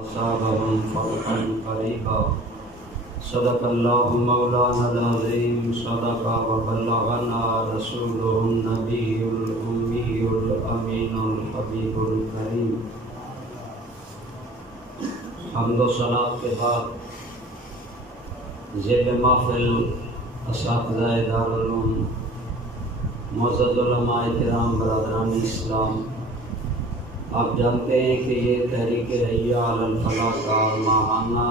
أصابهم فرحا قريبا صدق الله مولانا العظيم صدق وبلغنا رسوله النبي الأمي الأمين الحبيب الكريم. حمد و صلاۃ کے بعد زیر محفل اساتذہ دارالعلوم، معزز علماء کرام، برادران اسلام، آپ جانتے ہیں کہ یہ تحریک حی علی الفلاح کا ماہانہ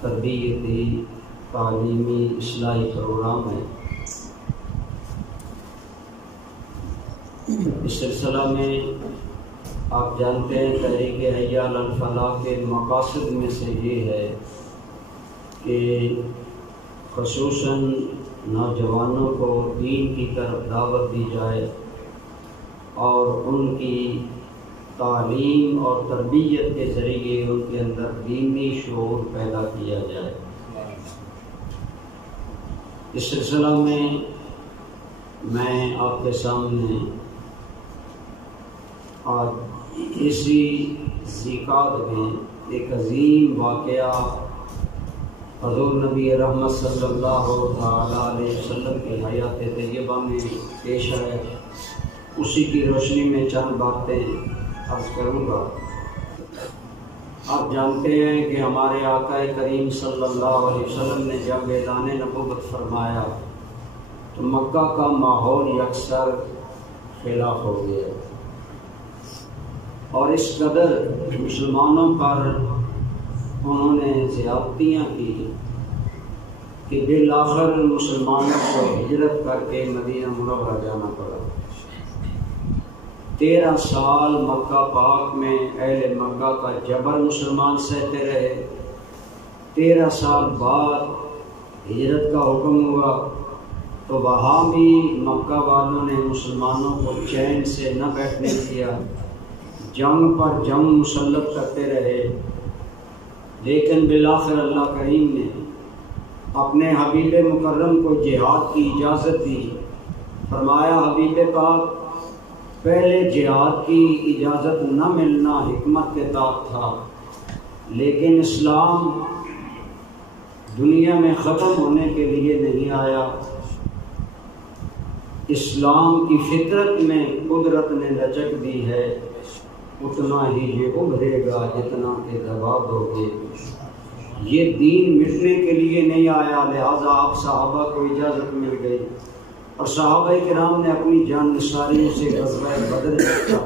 تربیتی تعلیمی اصلاحی پروگرام ہے۔ اس سلسلہ میں آپ جانتے ہیں تحریک حی علی الفلاح کے مقاصد میں سے یہ ہے کہ خصوصاً نوجوانوں کو دین کی طرف دعوت دی جائے اور ان کی تعلیم اور تربیت کے ذریعے ان کے اندر دینی شعور پیدا کیا جائے۔ اس سلسلہ میں آپ کے سامنے آج اسی ذکر میں ایک عظیم واقعہ حضور نبی رحمت صلی اللہ علیہ وسلم کی حیات طیبہ میں پیش ہے، اسی کی روشنی میں چند باتیں عرض کروں گا۔ آپ جانتے ہیں کہ ہمارے آقا کریم صلی اللہ علیہ وسلم نے جب اعلان نبوت فرمایا تو مکہ کا ماحول یکسر خلاف ہو گیا اور اس قدر مسلمانوں پر انہوں نے زیادتیاں کی کہ بالآخر مسلمانوں کو ہجرت کر کے مدینہ منورہ جانا پڑا۔ 13 سال مکہ پاک میں اہل مکہ کا جبر مسلمان سہتے رہے۔ 13 سال بعد ہجرت کا حکم ہوا تو وہاں بھی مکہ والوں نے مسلمانوں کو چین سے نہ بیٹھنے دیا، جنگ پر جنگ مسلط کرتے رہے۔ لیکن بالآخر اللہ کریم نے اپنے حبیب مکرم کو جہاد کی اجازت دی۔ فرمایا حبیب پاک پہلے جہاد کی اجازت نہ ملنا حکمت کے تحت تھا، لیکن اسلام دنیا میں ختم ہونے کے لیے نہیں آیا۔ اسلام کی فطرت میں قدرت نے لچک دی ہے، اتنا ہی یہ ابھرے گا جتنا کہ دبا دو گے۔ یہ دین مٹنے کے لیے نہیں آیا، لہذا آپ صحابہ کو اجازت مل گئی اور صحابہ کرام نے اپنی جان نثاریوں سے غزوہ بدر کیا،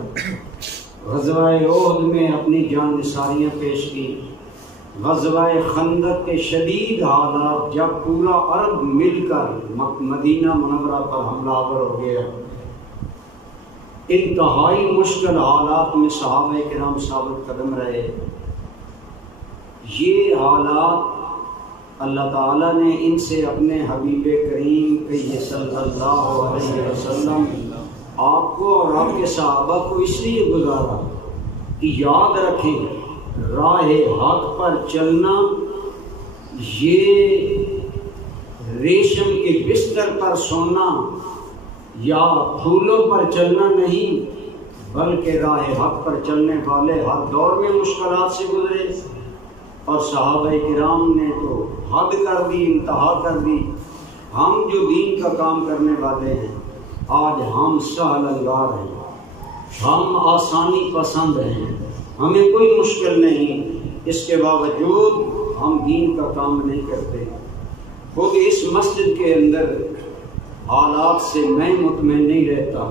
غزوہ احد میں اپنی جان نثاریاں پیش کی، غزوہ خندق کے شدید حالات جب پورا عرب مل کر مدینہ منورہ پر حملہ آور ہو گیا، انتہائی مشکل حالات میں صحابہ کرام ثابت قدم رہے۔ یہ حالات اللہ تعالیٰ نے ان سے اپنے حبیب کریم صلی اللہ علیہ وسلم آپ کو اور آپ کے صحابہ کو اس لیے گزارا کہ یاد رکھیں راہ حق پر چلنا یہ ریشم کے بستر پر سونا یا پھولوں پر چلنا نہیں، بلکہ راہ حق پر چلنے والے ہر دور میں مشکلات سے گزرے اور صحابہ کرام نے تو حد کر دی، انتہا کر دی۔ ہم جو دین کا کام کرنے والے ہیں آج ہم سہل انگار ہیں، ہم آسانی پسند ہیں، ہمیں کوئی مشکل نہیں، اس کے باوجود ہم دین کا کام نہیں کرتے۔ خود اس مسجد کے اندر حالات سے میں مطمئن نہیں رہتا۔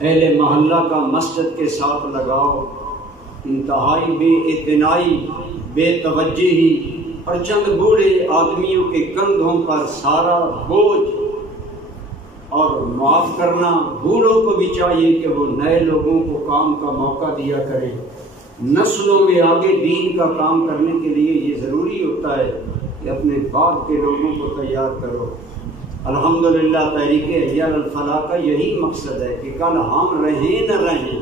اہل محلہ کا مسجد کے ساتھ لگاؤ انتہائی بے اعتنائی، بے توجہی اور چند بوڑھے آدمیوں کے کندھوں پر سارا بوجھ، اور معاف کرنا بوڑھوں کو بھی چاہیے کہ وہ نئے لوگوں کو کام کا موقع دیا کریں۔ نسلوں میں آگے دین کا کام کرنے کے لیے یہ ضروری ہوتا ہے کہ اپنے بعد کے لوگوں کو تیار کرو۔ الحمدللہ تحریک حی علی الفلاح کا یہی مقصد ہے کہ کل ہم رہیں نہ رہیں،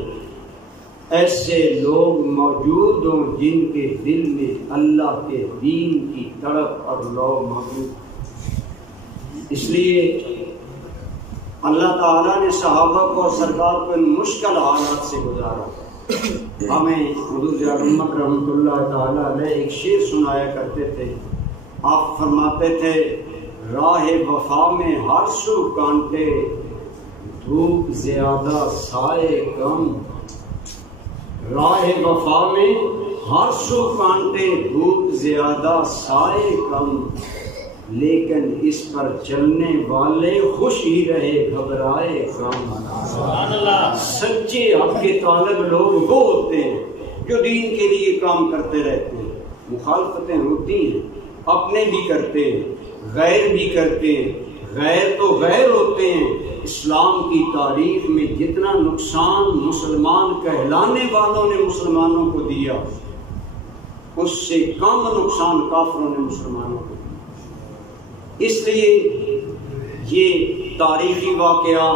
ایسے لوگ موجود ہوں جن کے دل میں اللہ کے دین کی تڑپ اور لو موجود۔ اس لیے اللہ تعالیٰ نے صحابہ کو اور سرکار کو ان مشکل حالات سے گزارا۔ ہمیں حضور جان امت رحمۃ اللہ تعالی علیہ ایک شعر سنایا کرتے تھے. آپ فرماتے تھے راہ وفا میں ہر سو کانٹے دھوپ زیادہ سائے کم. راہ وفا میں ہر سو کانٹے دھوپ زیادہ سائے کم، لیکن اس پر چلنے والے خوش ہی رہے گھبرائے کم. سچے حق کے طالب لوگ وہ ہوتے ہیں جو دین کے لیے کام کرتے رہتے ہیں. مخالفتیں ہوتی ہیں، اپنے بھی کرتے ہیں، غیر بھی کرتے ہیں. غیر تو غیر ہوتے ہیں. اسلام کی تاریخ میں جتنا نقصان مسلمان کہلانے والوں نے مسلمانوں کو دیا، اس سے کم نقصان کافروں نے مسلمانوں کو دیا. اس لیے یہ تاریخی واقعہ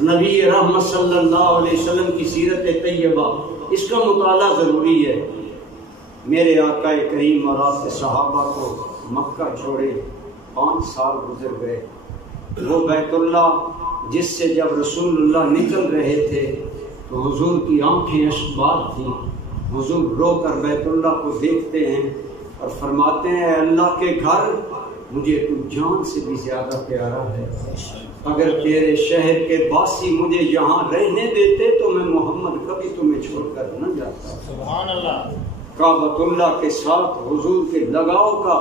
نبی رحمت صلی اللہ علیہ وسلم کی سیرت طیبہ، اس کا مطالعہ ضروری ہے. میرے آقا کریم اور آپ کے صحابہ کو مکہ چھوڑے 5 سال گزر گئے. وہ بیت اللہ جس سے جب رسول اللہ نکل رہے تھے تو حضور کی آنکھیں اشکبار تھیں. حضور رو کر بیت اللہ کو دیکھتے ہیں اور فرماتے ہیں اے اللہ کے گھر، مجھے تو جان سے بھی زیادہ پیارا ہے. اگر تیرے شہر کے باسی مجھے یہاں رہنے دیتے تو میں محمد کبھی تمہیں چھوڑ کر نہ جاتا. سبحان اللہ. کعبۃ اللہ کے ساتھ حضور کے لگاؤ کا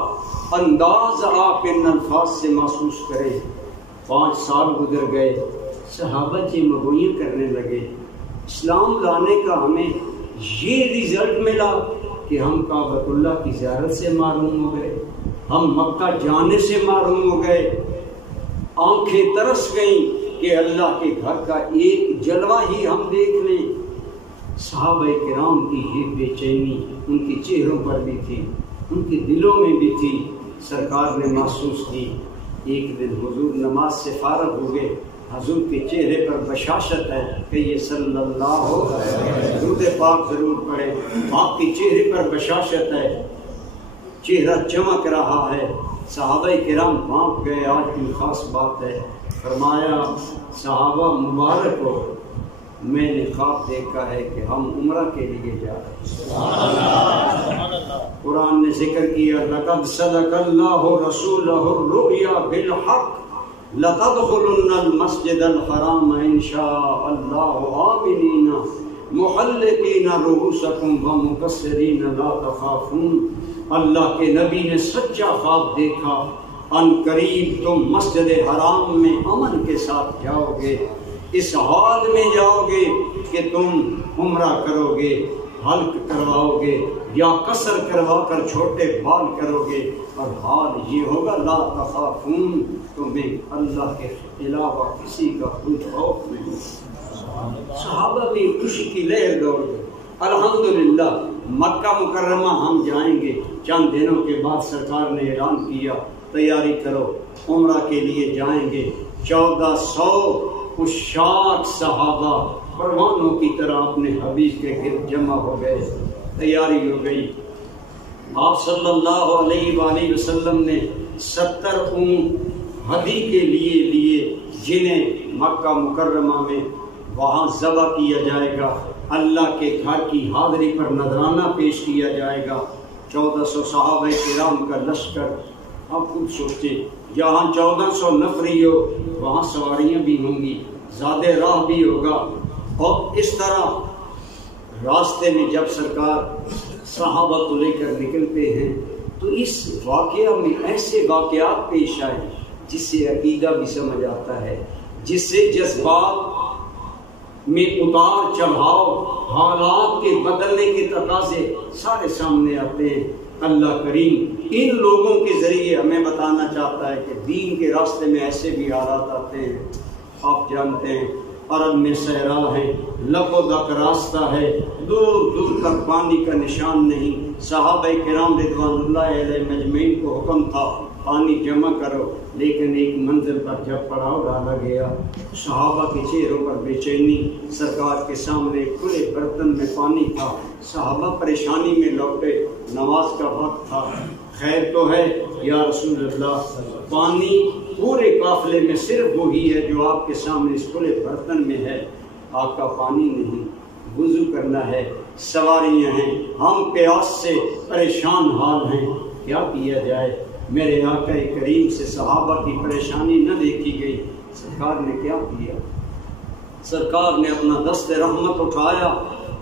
انداز آپ ان الفاظ سے محسوس کریں. 5 سال گزر گئے، صحابہ جی مغویاں کرنے لگے. اسلام لانے کا ہمیں یہ رزلٹ ملا کہ ہم کعبۃ اللہ کی زیارت سے محروم ہو گئے، ہم مکہ جانے سے محروم ہو گئے. آنکھیں ترس گئیں کہ اللہ کے گھر کا ایک جلوہ ہی ہم دیکھ لیں. صحابہ کرام کی یہ بے چینی ان کے چہروں پر بھی تھی، ان کے دلوں میں بھی تھی. سرکار نے محسوس کی. ایک دن حضور نماز سے فارغ ہو گئے. حضور کے چہرے پر بشاشت ہے کہ یہ صلی اللہ ہو درود پاک ضرور پڑھے. آپ کے چہرے پر بشاشت ہے، چہرہ چمک رہا ہے. صحابہ کرام بھانپ گئے. آج کی خاص بات ہے. فرمایا صحابہ مبارک ہو، میں نے خواب دیکھا ہے کہ ہم عمرہ کے لیے جا رہے ہیں. قرآن نے ذکر کیا لقد صدق اللہ رسولہ الرؤیا بالحق لتدخلن المسجد الحرام ان شاء اللہ آمنین محلقین رؤوسکم ومقصرین لا تخافون. اللہ کے نبی نے سچا خواب دیکھا، ان قریب تم مسجد حرام میں امن کے ساتھ جاؤ گے. اس حال میں جاؤ گے کہ تم عمرہ کرو گے، حلق کرواؤ گے یا قصر کروا کر چھوٹے بال کرو گے، اور حال یہ ہوگا لا تخافون، تمہیں اللہ کے علاوہ کسی کا کوئی خوف نہیں. صحابہ بھی خوشی کی لہر دوڑ گئی. الحمدللہ مکہ مکرمہ ہم جائیں گے. چند دنوں کے بعد سرکار نے اعلان کیا تیاری کرو، عمرہ کے لیے جائیں گے. 1400 عشاق صحابہ پروانوں کی طرح اپنے حبیب کے گرد جمع ہو گئے. تیاری ہو گئی. آپ صلی اللہ علیہ وآلہ وسلم نے 70 اونٹ ہدی کے لیے جنہیں مکہ مکرمہ میں وہاں ذبح کیا جائے گا. اللہ کے گھر کی حاضری پر نذرانہ پیش کیا جائے گا. 1400 صحابہ کرام کا لشکر. آپ خود سوچیں، جہاں 1400 نفری ہو وہاں سواریاں بھی ہوں گی، زیادہ راہ بھی ہوگا. اور اس طرح راستے میں جب سرکار صحابہ کو لے کر نکلتے ہیں تو اس واقعہ میں ایسے واقعات پیش آئے جس سے عقیدہ بھی سمجھ آتا ہے، جس سے جذبات میں اتار چڑھاؤ، حالات کے بدلنے کے تقاضے سارے سامنے آتے ہیں. اللہ کریم ان لوگوں کے ذریعے ہمیں بتانا چاہتا ہے کہ دین کے راستے میں ایسے بھی حالات آتے ہیں. آپ جانتے ہیں عرب میں صحرا ہے، لب و دق راستہ ہے، دور دور تک پانی کا نشان نہیں. صحابہ کرام رضوان اللہ علیہ مجمعین کو حکم تھا پانی جمع کرو، لیکن ایک منزل پر جب پڑاؤ ڈالا گیا صحابہ کے چہروں پر بے چینی. سرکار کے سامنے کھلے برتن میں پانی تھا. صحابہ پریشانی میں لوٹے. نماز کا وقت تھا. خیر تو ہے یا رسول اللہ، پانی پورے قافلے میں صرف وہی ہے جو آپ کے سامنے اس کھلے برتن میں ہے. آقا پانی نہیں، وضو کرنا ہے، سواریاں ہیں، ہم پیاس سے پریشان حال ہیں، کیا کیا جائے؟ میرے آقا کریم سے صحابہ کی پریشانی نہ دیکھی گئی، سرکار نے کیا کیا؟ سرکار نے اپنا دست رحمت اٹھایا،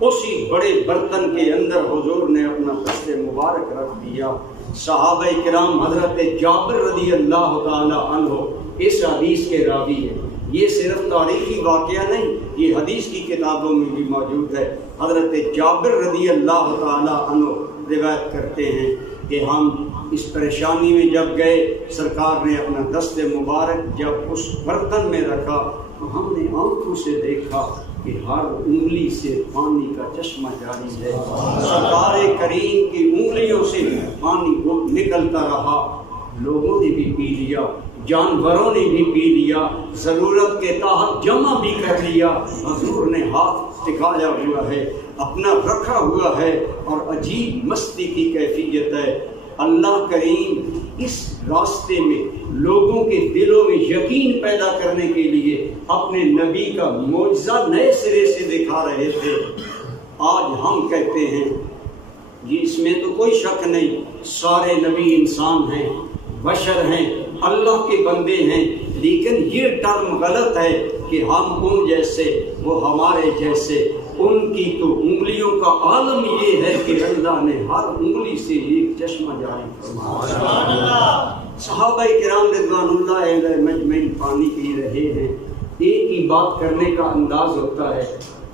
اسی بڑے برتن کے اندر حضور نے اپنا دست مبارک رکھ دیا۔ صحابہ کرام حضرت جابر رضی اللہ تعالی عنہ اس حدیث کے راوی ہیں۔ یہ صرف تاریخی واقعہ نہیں، یہ حدیث کی کتابوں میں بھی موجود ہے۔ حضرت جابر رضی اللہ تعالی عنہ روایت کرتے ہیں کہ ہم اس پریشانی میں جب گئے، سرکار نے اپنا دست مبارک جب اس برتن میں رکھا تو ہم نے آنکھوں سے دیکھا کہ ہر انگلی سے پانی کا چشمہ جاری ہے۔ سرکار کریم کی انگلیوں سے پانی نکلتا رہا، لوگوں نے بھی پی لیا، جانوروں نے بھی پی لیا، ضرورت کے تحت جمع بھی کر لیا۔ حضور نے ہاتھ ٹکایا ہوا ہے، اپنا رکھا ہوا ہے، اور عجیب مستی کی کیفیت ہے۔ اللہ کریم اس راستے میں لوگوں کے دلوں میں یقین پیدا کرنے کے لیے اپنے نبی کا معجزہ نئے سرے سے دکھا رہے تھے۔ آج ہم کہتے ہیں یہ اس میں تو کوئی شک نہیں، سارے نبی انسان ہیں، بشر ہیں، اللہ کے بندے ہیں، لیکن یہ ٹرم غلط ہے کہ ہم ان جیسے، وہ ہمارے جیسے۔ ان کی تو انگلیوں کا عالم یہ ہے کہ اللہ نے ہر انگلی سے ایک چشمہ جاری فرمایا۔ صحابہ کرام رضوان اللہ علیہ مجمعین پانی پی رہے ہیں، ایک ہی بات کرنے کا انداز ہوتا ہے۔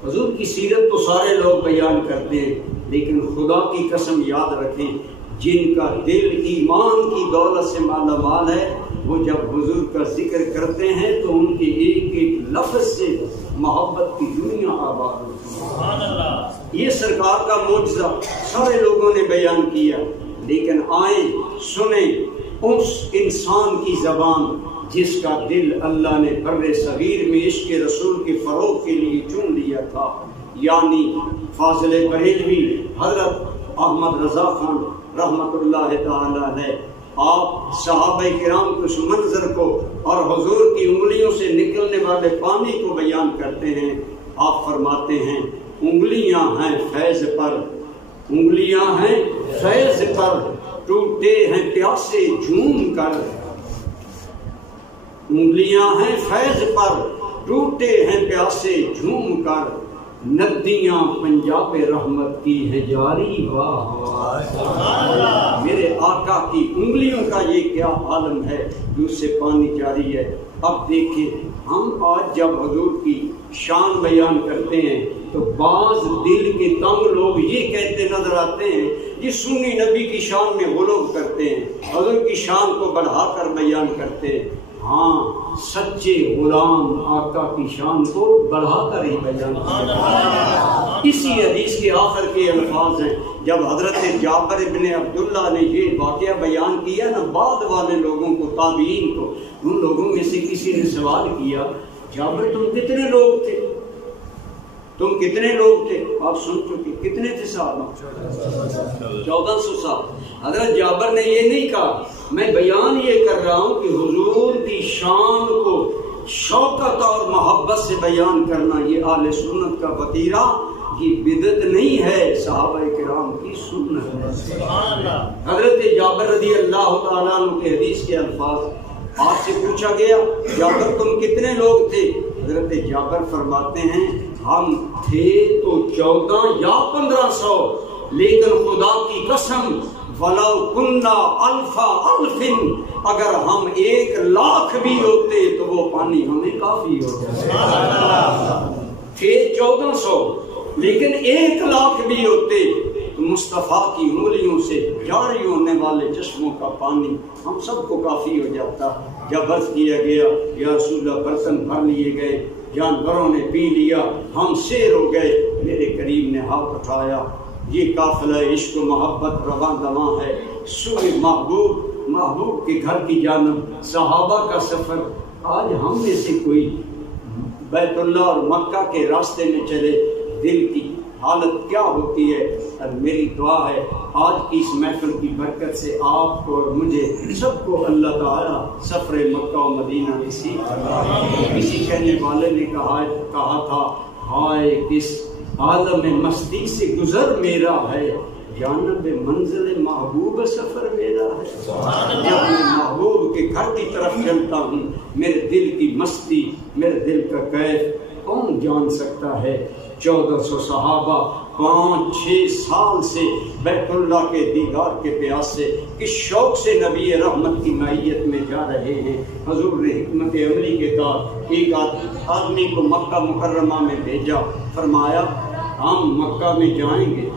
حضور کی سیرت تو سارے لوگ بیان کرتے ہیں، لیکن خدا کی قسم یاد رکھیں، جن کا دل ایمان کی دولت سے مالا مال ہے، وہ جب حضور کا ذکر کرتے ہیں تو ان کے ایک ایک لفظ سے محبت کی دنیا آباد ہوتی ہے۔ یہ سرکار کا معجزہ سارے لوگوں نے بیان کیا، لیکن آئیں سنیں اس انسان کی زبان جس کا دل اللہ نے بر صغیر میں عشق رسول کے فروغ کے لیے چن لیا تھا، یعنی فاضل بریلوی حضرت احمد رضا خان رحمت اللہ تعالی علیہ۔ آپ صحابہ کرام کے اس منظر کو اور حضور کی انگلیوں سے نکلنے والے پانی کو بیان کرتے ہیں۔ آپ فرماتے ہیں انگلیاں ہیں فیض پر، انگلیاں ہیں فیض پر، ٹوٹے ہیں پیاسے جھوم کر، انگلیاں ہیں فیض پر، ٹوٹے ہیں پیاسے جھوم کر، ندیاں پنجاب رحمت کی ہے جاری واہ واہ۔ میرے آقا کی انگلیوں کا یہ کیا عالم ہے جو اس سے پانی جاری ہے۔ اب دیکھیں ہم آج جب حضور کی شان بیان کرتے ہیں تو بعض دل کے تنگ لوگ یہ کہتے نظر آتے ہیں یہ سنی نبی کی شان میں غلو کرتے ہیں، حضور کی شان کو بڑھا کر بیان کرتے ہیں۔ ہاں سچے غلام آقا کی شان کو بڑھا کر ہی بیان کرتے ہیں۔ اسی حدیث کے آخر کے الفاظ ہیں، جب حضرت جابر ابن عبداللہ نے یہ واقعہ بیان کیا نا، بعد والے لوگوں کو، تابعین کو، ان لوگوں میں سے کسی نے سوال کیا جابر تم کتنے لوگ تھے؟ تم کتنے لوگ تھے؟ آپ سن چکے کتنے تھے صحابہ؟ 1400 صاحب۔ حضرت جابر نے یہ نہیں کہا، میں بیان یہ کر رہا ہوں کہ حضور کی شان کو شوقت اور محبت سے بیان کرنا یہ اہل سنت کا وتیرہ، یہ بدعت نہیں ہے، صحابہ کرام کی سنت ہے۔ حضرت جابر رضی اللہ تعالیٰ عنہ کے حدیث کے الفاظ، آپ سے پوچھا گیا جابر تم کتنے لوگ تھے؟ حضرت جابر فرماتے ہیں ہم تھے تو 14 یا 1500، لیکن خدا کی قسم وَلَوْ كُنَّا أَلْفَ أَلْفٍ، اگر ہم 1,00,000 بھی ہوتے تو وہ پانی ہمیں کافی ہو جائے۔ تھے 1400 لیکن 1,00,000 بھی ہوتے تو مصطفیٰ کی انگلیوں سے جاری ہونے والے چشموں کا پانی ہم سب کو کافی ہو جاتا۔ جب عرض کیا گیا یا رسول اللہ برتن بھر لیے گئے، جانوروں نے پی لیا، ہم سیر ہو گئے، میرے کریم نے ہاتھ اٹھایا، یہ قافلہ عشق و محبت رواں دواں ہے، سوئے محبوب کے گھر کی جانب صحابہ کا سفر۔ آج ہم میں سے کوئی بیت اللہ اور مکہ کے راستے میں چلے، دل کی حالت کیا ہوتی ہے؟ اور میری دعا ہے آج کی اس محفل کی برکت سے آپ کو اور مجھے سب کو اللہ تعالیٰ سفر مکہ و مدینہ نصیب۔ کسی کہنے والے نے کہا تھا ہائے کس عالم مستی سے گزر میرا ہے، جانب منزل محبوب سفر میرا ہے۔ جب میں محبوب کے گھر کی طرف چلتا ہوں، میرے دل کی مستی، میرے دل کا کیف کون جان سکتا ہے؟ 1400 صحابہ 5-6 سال سے بیت اللہ کے دیدار کے پیاسے کس شوق سے نبی رحمت کی معیت میں جا رہے ہیں۔ حضور نے حکمت عملی کے ساتھ ایک آدمی کو مکہ مکرمہ میں بھیجا، فرمایا ہم مکہ میں جائیں گے،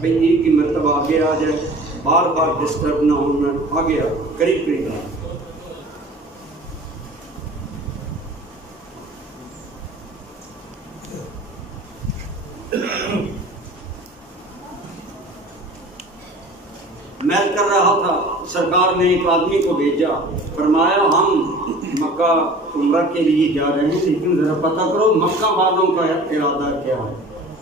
بھئی ایک ہی مرتبہ آگے آ جائے، بار بار ڈسٹرب نہ ہونا، آگے آ قریب قریب آ۔ میل کر رہا تھا، سرکار نے ایک آدمی کو بھیجا، فرمایا ہم مکہ عمرہ کے لیے جا رہے ہیں، لیکن ذرا پتہ کرو مکہ والوں کا ارادہ کیا ہے۔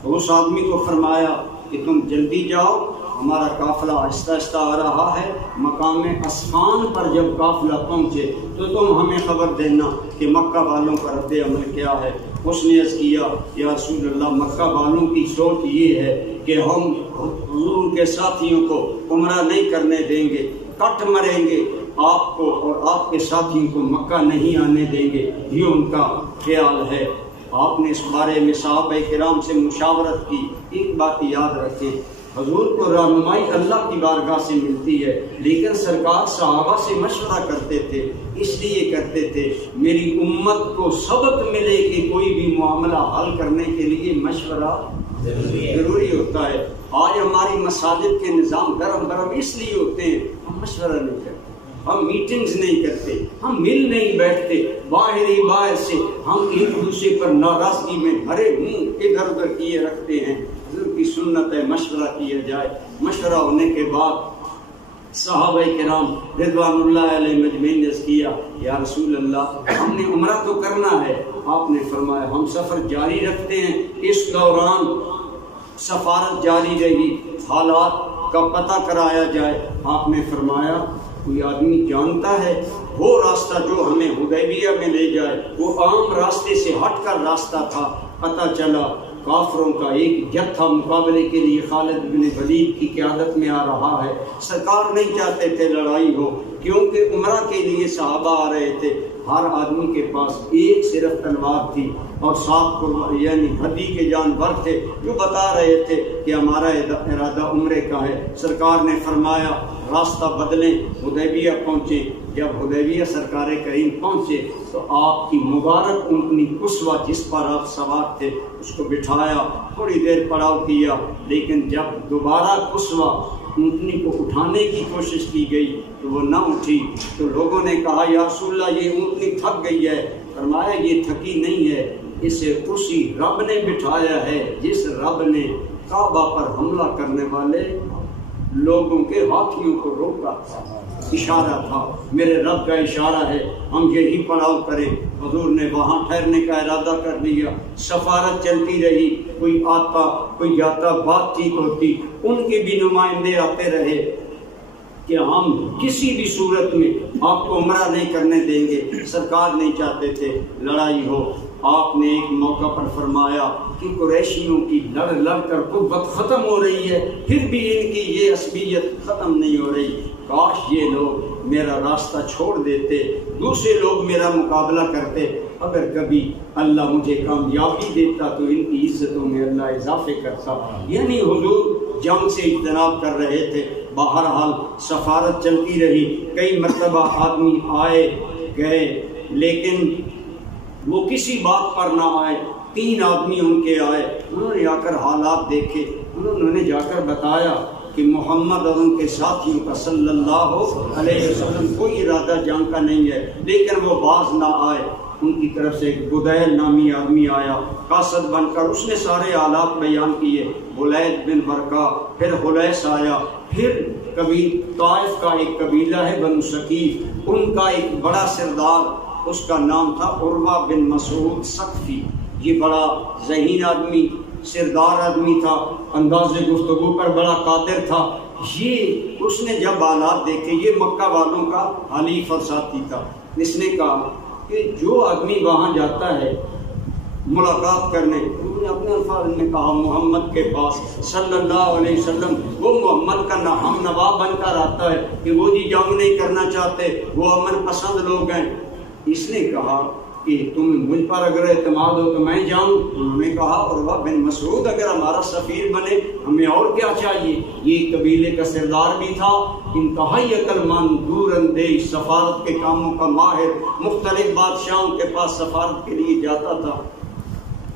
تو اس آدمی کو فرمایا کہ تم جلدی جاؤ، ہمارا قافلہ آہستہ آہستہ آ رہا ہے، مقام اسفان پر جب قافلہ پہنچے تو تم ہمیں خبر دینا کہ مکہ والوں کا رد عمل کیا ہے۔ اس نے عرض کیا یا رسول اللہ، مکہ والوں کی سوچ یہ ہے کہ ہم حضور کے ساتھیوں کو عمرہ نہیں کرنے دیں گے، کٹ مریں گے، آپ کو اور آپ کے ساتھیوں کو مکہ نہیں آنے دیں گے، یہ ان کا خیال ہے۔ آپ نے اس بارے میں صحابہ کرام سے مشاورت کی۔ ایک بات یاد رکھیں، حضور کو رہنمائی اللہ کی بارگاہ سے ملتی ہے، لیکن سرکار صحابہ سے مشورہ کرتے تھے، اس لیے کرتے تھے میری امت کو سبق ملے کہ کوئی بھی معاملہ حل کرنے کے لیے مشورہ ضروری ہوتا ہے۔ آج ہماری مساجد کے نظام گرم گرم اس لیے ہوتے ہیں، ہم مشورہ نہیں کرتے، ہم میٹنگز نہیں کرتے، ہم مل نہیں بیٹھتے، باہر ہی باہر سے ہم ایک دوسرے پر ناراضگی میں بھرے منہ ادھر ادھر کیے رکھتے ہیں۔ حضور کی سنت ہے مشورہ کیا جائے۔ مشورہ ہونے کے بعد صحابہ کرام رضوان اللہ علیہ مجمعین نے کیا یا رسول اللہ ہم نے عمرہ تو کرنا ہے۔ آپ نے فرمایا ہم سفر جاری رکھتے ہیں، اس دوران سفارت جاری رہی، حالات کا پتہ کرایا جائے۔ آپ نے فرمایا کوئی آدمی جانتا ہے وہ راستہ جو ہمیں حدیبیہ میں لے جائے وہ عام راستے سے ہٹ کر راستہ تھا؟ پتہ چلا کافروں کا ایک جتھا مقابلے کے لیے خالد بن ولید کی قیادت میں آ رہا ہے۔ سرکار نہیں چاہتے تھے لڑائی ہو، کیونکہ عمرہ کے لیے صحابہ آ رہے تھے، ہر آدمی کے پاس ایک صرف تلوار تھی اور 7 یعنی ہدی کے جانور تھے جو بتا رہے تھے کہ ہمارا ارادہ عمرے کا ہے۔ سرکار نے فرمایا راستہ بدلیں، حدیبیہ پہنچے۔ جب حدیبیہ سرکار کریم پہنچے تو آپ کی مبارک اونٹنی قصوہ جس پر آپ سوار تھے اس کو بٹھایا، تھوڑی دیر پڑاؤ کیا، لیکن جب دوبارہ قصوہ اونٹنی کو اٹھانے کی کوشش کی گئی تو وہ نہ اٹھی، تو لوگوں نے کہا یا رسول اللہ یہ اونٹنی تھک گئی ہے۔ فرمایا یہ تھکی نہیں ہے، اسے اسی رب نے بٹھایا ہے جس رب نے کعبہ پر حملہ کرنے والے لوگوں کے ہاتھیوں کو روکا تھا۔ اشارہ تھا، میرے رب کا اشارہ ہے، ہم یہی پڑاؤ کریں۔ حضور نے وہاں ٹھہرنے کا ارادہ کر لیا۔ سفارت چلتی رہی، کوئی آتا کوئی جاتا، بات چیت ہوتی، ان کے بھی نمائندے آتے رہے کہ ہم کسی بھی صورت میں آپ کو عمرہ نہیں کرنے دیں گے۔ سرکار نہیں چاہتے تھے لڑائی ہو۔ آپ نے ایک موقع پر فرمایا کہ قریشیوں کی لڑ لڑ کر قوت ختم ہو رہی ہے، پھر بھی ان کی یہ عصبیت ختم نہیں ہو رہی۔ کاش یہ لوگ میرا راستہ چھوڑ دیتے، دوسرے لوگ میرا مقابلہ کرتے، اگر کبھی اللہ مجھے کامیابی دیتا تو ان کی عزتوں میں اللہ اضافے کرتا۔ یعنی حضور جنگ سے اجتناب کر رہے تھے۔ بہرحال سفارت چلتی رہی، کئی مرتبہ آدمی آئے گئے لیکن وہ کسی بات پر نہ آئے۔ 3 آدمی ان کے آئے، انہوں نے آ کر حالات دیکھے، انہوں نے جا کر بتایا کہ محمد اور ان کے ساتھیوں کا صلی اللہ علیہ وسلم کوئی ارادہ جنگ کا نہیں ہے، لیکن وہ باز نہ آئے۔ ان کی طرف سے ایک بدیل نامی آدمی آیا قاصد بن کر، اس نے سارے حالات بیان کیے۔ بلید بن برقہ، پھر حلیس آیا، پھر کبھی طائف کا ایک قبیلہ ہے بنو ثقیف، ان کا ایک بڑا سردار، اس کا نام تھا عروہ بن مسعود ثقفی۔ یہ بڑا ذہین آدمی، سردار آدمی تھا، انداز گفتگو پر بڑا قادر تھا۔ یہ اس نے جب حالات دیکھے، یہ مکہ والوں کا حلیف اور ساتھی تھا، اس نے کہا کہ جو آدمی وہاں جاتا ہے ملاقات کرنے. انہوں نے اپنے الفاظ میں کہا محمد کے پاس صلی اللہ علیہ وسلم وہ محمد کا ہم نوا بن کر آتا ہے کہ وہ جی جنگ نہیں کرنا چاہتے, وہ امن پسند لوگ ہیں. اس نے کہا کہ تم مجھ پر اگر اعتماد ہو تو میں جاؤں. انہوں نے کہا عروہ بن مسعود اگر ہمارا سفیر بنے ہمیں اور کیا چاہیے. یہ قبیلے کا سردار بھی تھا, انتہائی عقل مند, دور اندیش, سفارت کے کاموں کا ماہر, مختلف بادشاہوں کے پاس سفارت کے لیے جاتا تھا.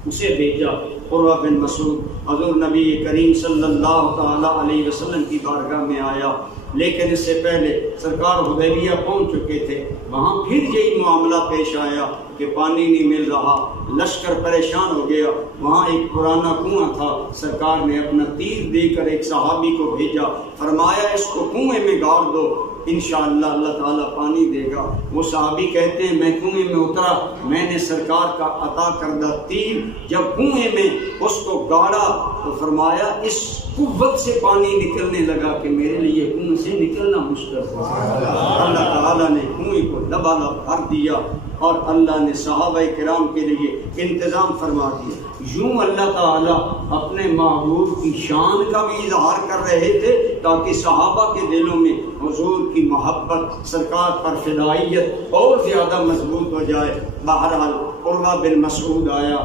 اسے بھیجا. عروہ بن مسعود حضور نبی کریم صلی اللہ تعالی علیہ وسلم کی بارگاہ میں آیا, لیکن اس سے پہلے سرکار حدیبیہ پہنچ چکے تھے. وہاں پھر یہی معاملہ پیش آیا کہ پانی نہیں مل رہا, لشکر پریشان ہو گیا. وہاں ایک پرانا کنواں تھا, سرکار نے اپنا تیر دے کر ایک صحابی کو بھیجا, فرمایا اس کو کنویں میں گاڑ دو, انشاءاللہ اللہ تعالیٰ پانی دے گا. وہ صحابی کہتے ہیں میں کنویں میں اترا, میں نے سرکار کا عطا کردہ تیر جب کنویں میں اس کو گاڑا تو فرمایا اس قوت سے پانی نکلنے لگا کہ میرے لیے کنویں سے نکلنا مشکل تھا. اللہ تعالیٰ نے کنویں کو لبالب بھر دیا اور اللہ نے صحابہ کرام کے لیے انتظام فرما دیا. یوں اللہ تعالیٰ اپنے محبوب کی شان کا بھی اظہار کر رہے تھے تاکہ صحابہ کے دلوں میں حضور کی محبت, سرکار پر فدائیت اور زیادہ مضبوط ہو جائے. بہرحال عروہ بن مسعود آیا.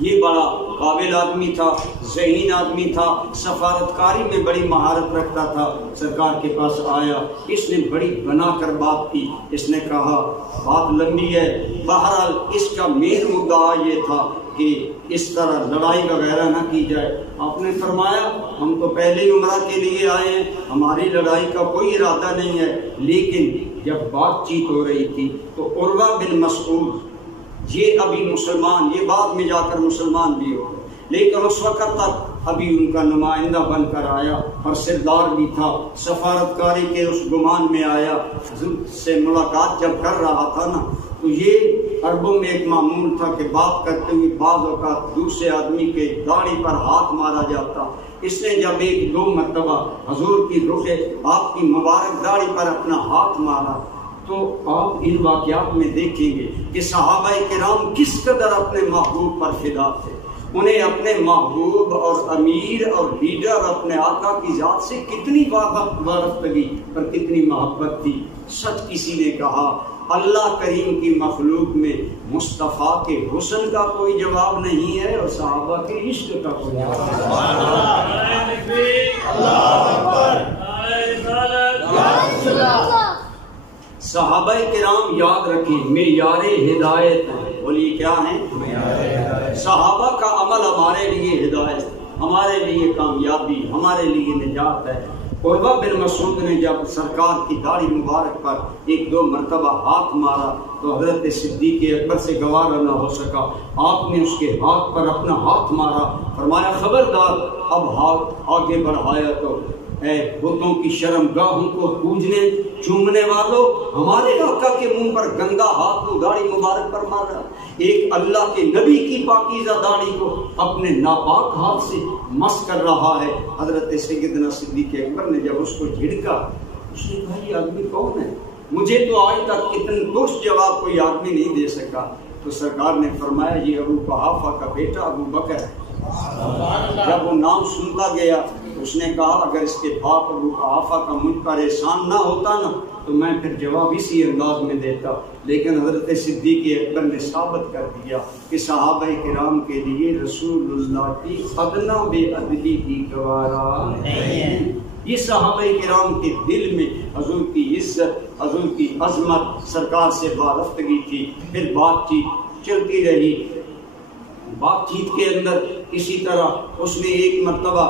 یہ بڑا قابل آدمی تھا, ذہین آدمی تھا, سفارتکاری میں بڑی مہارت رکھتا تھا. سرکار کے پاس آیا, اس نے بڑی بنا کر بات کی. اس نے کہا بات لمبی ہے, بہرحال اس کا مین مدعا یہ تھا کہ اس طرح لڑائی وغیرہ نہ کی جائے. آپ نے فرمایا ہم تو پہلے ہی عمرہ کے لیے آئے ہیں, ہماری لڑائی کا کوئی ارادہ نہیں ہے. لیکن جب بات چیت ہو رہی تھی تو عروہ بن مسعود یہ ابھی مسلمان, یہ بعد میں جا کر مسلمان بھی ہو, لیکن اس وقت تک ابھی ان کا نمائندہ بن کر آیا اور سردار بھی تھا. سفارتکاری کے اس گمان میں آیا. حضور سے ملاقات جب کر رہا تھا نا تو یہ عربوں میں ایک معمول تھا کہ بات کرتے ہوئے بعض اوقات دوسرے آدمی کے داڑھی پر ہاتھ مارا جاتا. اس نے جب ایک دو مرتبہ حضور کی رخ آپ کی مبارک داڑھی پر اپنا ہاتھ مارا تو آپ ان واقعات میں دیکھیں گے کہ صحابہ کرام کس قدر اپنے محبوب پر فدا تھے. انہیں اپنے محبوب اور امیر اور لیڈر اپنے آقا کی ذات سے کتنی وابستگی اور کتنی محبت تھی. سچ کسی نے کہا اللہ کریم کی مخلوق میں مصطفیٰ کے حسن کا کوئی جواب نہیں ہے اور صحابہ کے عشق کا کوئی جواب نہیں. صحابہ کرام یاد رکھیں معیار ہدایت ہیں. بولیے کیا ہیں؟ صحابہ کا عمل ہمارے لیے ہدایت, ہمارے لیے کامیابی, ہمارے لیے نجات ہے. عروہ بن مسعود نے جب سرکار کی داڑھی مبارک پر ایک دو مرتبہ ہاتھ مارا تو حضرت صدیق اکبر سے گوارا نہ ہو سکا. آپ نے اس کے ہاتھ پر اپنا ہاتھ مارا, فرمایا خبردار اب ہاتھ آگے بڑھایا تو اے بتوں کی شرمگاہوں کو پوجنے چومنے والوں, ہمارے آقا کے منہ پر گندا ہاتھ کو داڑھی مبارک پر مار رہا. ایک اللہ کے نبی کی پاکیزہ داڑھی کو اپنے ناپاک ہاتھ سے مس کر رہا ہے. حضرت سیدنا صدیق اکبر نے جب اس کو جھڑکا, اس نے کہا یہ آدمی کون ہے؟ مجھے تو آج تک اتنے درست جواب کوئی آدمی نہیں دے سکا. تو سرکار نے فرمایا یہ ابو قحافہ کا بیٹا ابو بکر ہے. جب وہ نام سنتا گیا اس نے کہا اگر اس کے باپ ابو قحافہ کا مجھ پر احسان نہ ہوتا نا تو میں پھر جواب اسی انداز میں دیتا. لیکن حضرت صدیق اکبر نے ثابت کر دیا کہ صحابہ کرام کے لیے رسول اللہ کی ادنا بے عدلی کی گوارا نہیں ہے. یہ صحابہ کرام کے دل میں حضور کی عزت, حضور کی عظمت, سرکار سے وابستگی تھی. پھر بات چیت چلتی رہی. بات چیت کے اندر اسی طرح اس نے ایک مرتبہ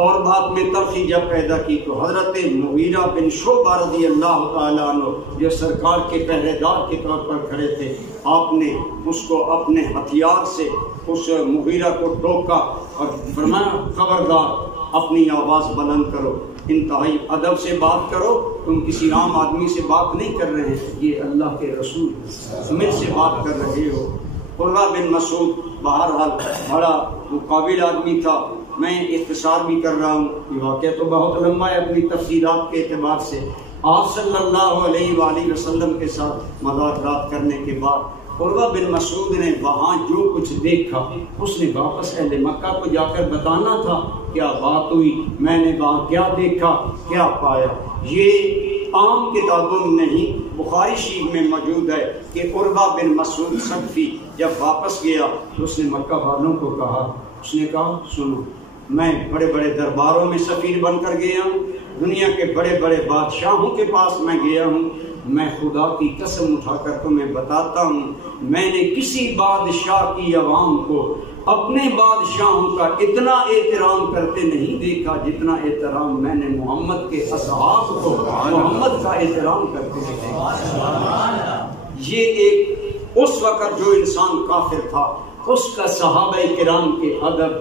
اور بات میں تلخی جب پیدا کی تو حضرت مغیرہ بن شعبہ رضی اللہ تعالیٰ عنہ جو سرکار کے پہرے دار کے طور پر کھڑے تھے, آپ نے اس کو اپنے ہتھیار سے اس مغیرہ کو ٹوکا اور فرمایا خبردار اپنی آواز بلند کرو, انتہائی ادب سے بات کرو, تم کسی عام آدمی سے بات نہیں کر رہے ہیں, یہ اللہ کے رسول مجھ سے بات کر رہے ہو. عروہ بن مسعود بہرحال بڑا قابل آدمی تھا. میں اختصار بھی کر رہا ہوں, یہ واقعہ تو بہت لمبا ہے اپنی تفصیلات کے اعتبار سے. آپ صلی اللہ علیہ وآلہ وسلم کے ساتھ مذاکرات کرنے کے بعد عروہ بن مسعود نے وہاں جو کچھ دیکھا اس نے واپس اہل مکہ کو جا کر بتانا تھا کیا بات ہوئی، میں نے وہاں کیا دیکھا کیا پایا۔ یہ عام کتابوں میں نہیں، بخاری شریف میں موجود ہے کہ عروہ بن مسعود ثقفی جب واپس گیا تو اس نے مکہ والوں کو کہا، اس نے کہا سنو، میں بڑے بڑے درباروں میں سفیر بن کر گیا ہوں، دنیا کے بڑے بڑے بادشاہوں کے پاس میں گیا ہوں، میں خدا کی قسم اٹھا کر تمہیں بتاتا ہوں میں نے کسی بادشاہ کی عوام کو اپنے بادشاہوں کا اتنا احترام کرتے نہیں دیکھا جتنا احترام میں نے محمد کے اصحاب کو محمد کا احترام کرتے دیکھا۔ یہ ایک اس وقت جو انسان کافر تھا اس کا صحابہ کرام کے ادب،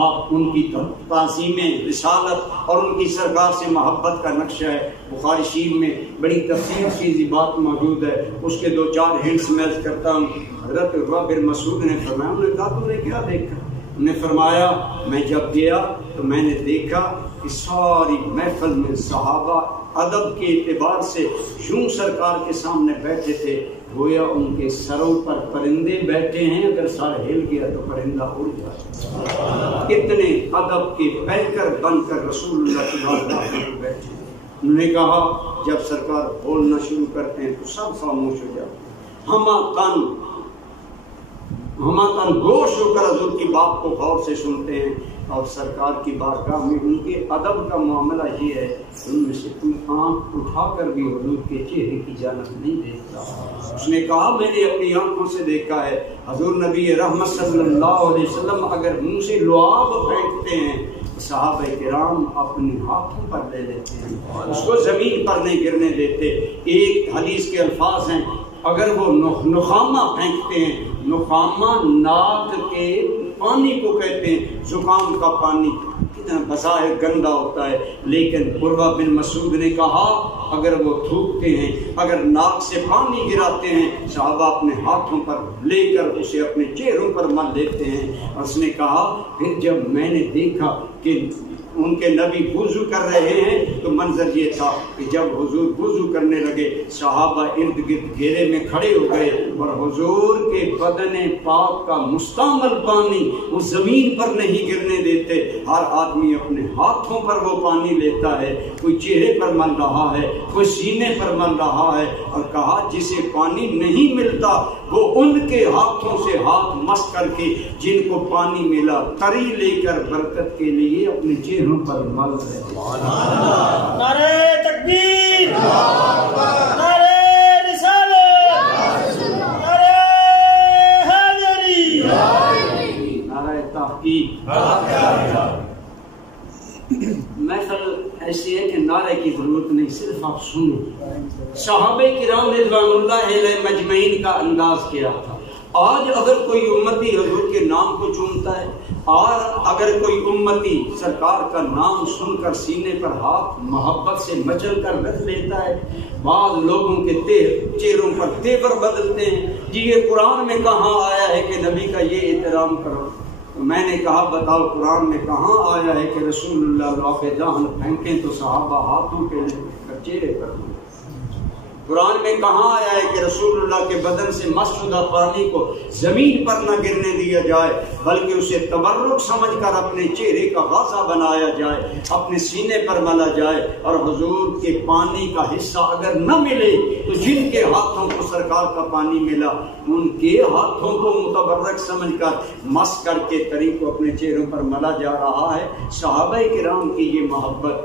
آپ ان کی تعظیم رسالت اور ان کی سرکار سے محبت کا نقشہ ہے۔ بخاری شریف میں بڑی تفصیل کی بات موجود ہے، اس کے 2-4 ہنٹس میں عرض کرتا ہوں۔ حضرت عروہ بن مسعود نے فرمایا، انہوں نے کہا تم نے کیا دیکھا؟ انہوں نے فرمایا میں جب گیا تو میں نے دیکھا کہ ساری محفل میں صحابہ ادب کے اعتبار سے یوں سرکار کے سامنے بیٹھے تھے گویا ان کے سروں پر پرندے بیٹھے ہیں، اگر سر ہل گیا تو پرندہ اڑ جائے۔ اتنے ادب کے پیکر بن کر رسول اللہ صلی اللہ علیہ وسلم بیٹھے۔ انہوں نے کہا جب سرکار بولنا شروع کرتے ہیں تو سب خاموش ہو جاتے ہیں، ہما تن گوش ہو کر حضور کی بات کو غور سے سنتے ہیں، اور سرکار کی بارگاہ میں ان کے ادب کا معاملہ یہ ہے ان میں سے کوئی آنکھ اٹھا کر بھی حضور کے چہرے کی جانب نہیں دیکھتا۔ اس نے کہا میں نے اپنی آنکھوں سے دیکھا ہے حضور نبی رحمت صلی اللہ علیہ وسلم اگر منہ سے لعاب پھینکتے ہیں صحابہ کرام اپنے ہاتھوں پر لے لیتے ہیں، اس کو زمین پر نہیں گرنے دیتے۔ ایک حدیث کے الفاظ ہیں اگر وہ نخامہ پھینکتے ہیں، نخامہ ناک کے پانی کو کہتے ہیں، زکام کا پانی کتنا بظاہر گندا ہوتا ہے، لیکن عروہ بن مسعود نے کہا اگر وہ تھوکتے ہیں، اگر ناک سے پانی گراتے ہیں، صحابہ اپنے ہاتھوں پر لے کر اسے اپنے چہروں پر مل لیتے ہیں۔ اور اس نے کہا پھر جب میں نے دیکھا کہ ان کے نبی وضو کر رہے ہیں تو منظر یہ تھا کہ جب حضور وضو کرنے لگے صحابہ ارد گرد گھیرے میں کھڑے ہو گئے اور حضور کے بدن پاک کا مستعمل پانی وہ زمین پر نہیں گرنے دیتے، ہر آدمی اپنے ہاتھوں پر وہ پانی لیتا ہے، کوئی چہرے پر مل رہا ہے، کوئی سینے پر مل رہا ہے، اور کہا جسے پانی نہیں ملتا وہ ان کے ہاتھوں سے ہاتھ مس کر کے جن کو پانی ملا تری لے کر برکت کے لیے اپنے چہروں پر مل رہے۔ نعرہ تکبیر، نعرہ رسالت، نعرہ حیدری، نعرہ تحقیق۔ محفل ایسی ہے کہ نعرے کی ضرورت نہیں، صرف آپ سنیں۔ صحابہ کرام رضوان اللہ علیہ مجمعین کا انداز کیا تھا۔ آج اگر کوئی امتی حضور کے نام کو چومتا ہے اور اگر کوئی امتی سرکار کا نام سن کر سینے پر ہاتھ محبت سے مچل کر رکھ لیتا ہے، بعض لوگوں کے چہروں پر تیور بدلتے ہیں، جی یہ قرآن میں کہاں آیا ہے کہ نبی کا یہ احترام کرو؟ تو میں نے کہا بتاؤ قرآن میں کہاں آیا ہے کہ رسول اللہ لاف دہن پھینکیں تو صحابہ ہاتھوں کے چہرے پر؟ قرآن میں کہاں آیا ہے کہ رسول اللہ کے بدن سے مس شدہ پانی کو زمین پر نہ گرنے دیا جائے بلکہ اسے تبرک سمجھ کر اپنے چہرے کا غازہ بنایا جائے، اپنے سینے پر ملا جائے، اور حضور کے پانی کا حصہ اگر نہ ملے تو جن کے ہاتھوں کو سرکار کا پانی ملا ان کے ہاتھوں کو متبرک سمجھ کر مس کر کے طریق کو اپنے چہروں پر ملا جا رہا ہے۔ صحابہ کرام کی یہ محبت،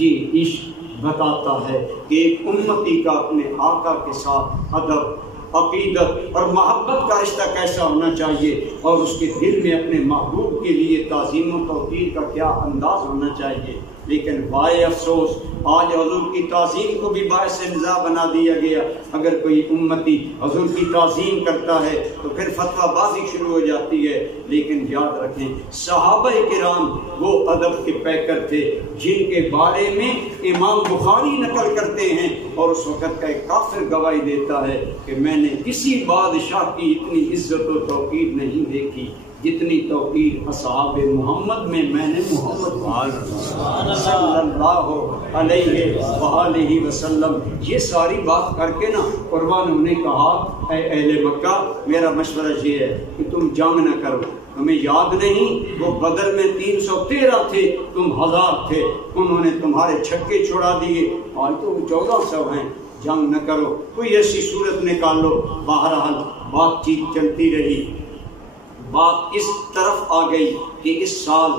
یہ عشق بتاتا ہے کہ ایک امتی کا اپنے آقا کے ساتھ ادب، عقیدت اور محبت کا رشتہ کیسا ہونا چاہیے، اور اس کے دل میں اپنے محبوب کے لیے تعظیم و توقیر کا کیا انداز ہونا چاہیے۔ لیکن بائے افسوس آج حضور کی تعظیم کو بھی باعث نزاع بنا دیا گیا۔ اگر کوئی امتی حضور کی تعظیم کرتا ہے تو پھر فتویٰ بازی شروع ہو جاتی ہے، لیکن یاد رکھیں صحابہ کرام وہ ادب کے پیکر تھے جن کے بارے میں امام بخاری نقل کرتے ہیں، اور اس وقت کا ایک کافر گواہی دیتا ہے کہ میں نے کسی بادشاہ کی اتنی عزت و توقیر نہیں دیکھی جتنی توقیر اصحاب محمد میں میں نے محمد صلی اللہ علیہ وآلہ وسلم، یہ ساری بات کر کے نا قربان نے کہا اے اہل مکہ میرا مشورہ یہ ہے کہ تم جنگ نہ کرو، تمہیں یاد نہیں وہ بدر میں 313 تھے، تم 1000 تھے، انہوں نے تمہارے چھکے چھڑا دیے، آج تو 1400 ہیں، جنگ نہ کرو، کوئی ایسی صورت نکالو۔ بہرحال بات چیت چلتی رہی، بات اس طرف آ گئی کہ اس سال